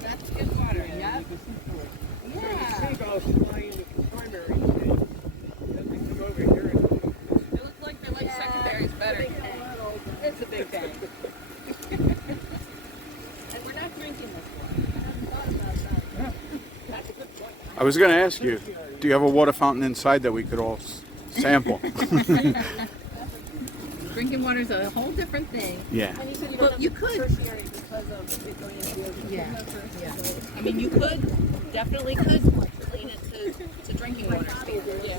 That's good water, yeah. Yeah. Seagulls fly into the primary stage. Then they come over here and It looks like they're like secondaries better. It's a big bang. And we're not drinking this water. That's a good point. I was going to ask you, do you have a water fountain inside that we could all sample? Drinking water is a whole different thing. Yeah. And you said you Well, don't you have could. tertiary because of it going into the Yeah. first. Yeah. I mean, you could, definitely could clean it to drinking water standards. Yeah.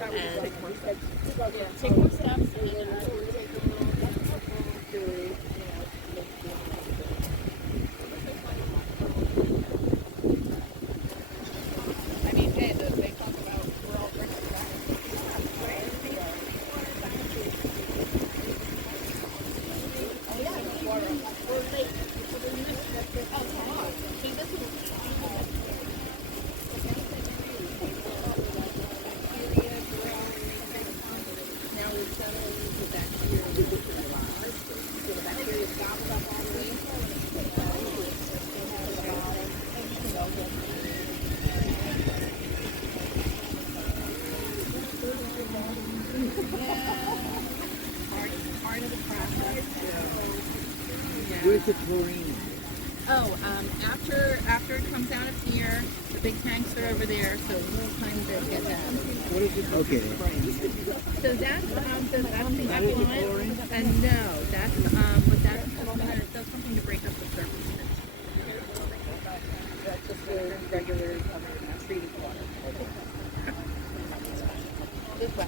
And Take more steps. take more steps and I mean, hey, they talk about we're all drinking now we're settling into that the chlorine? After it comes out of here, the big tanks are over there, so little tiny bit get that. What is it? Okay. So that's the effluent, and no, but that's something to break up the surface. That's just the regular treated water. This way.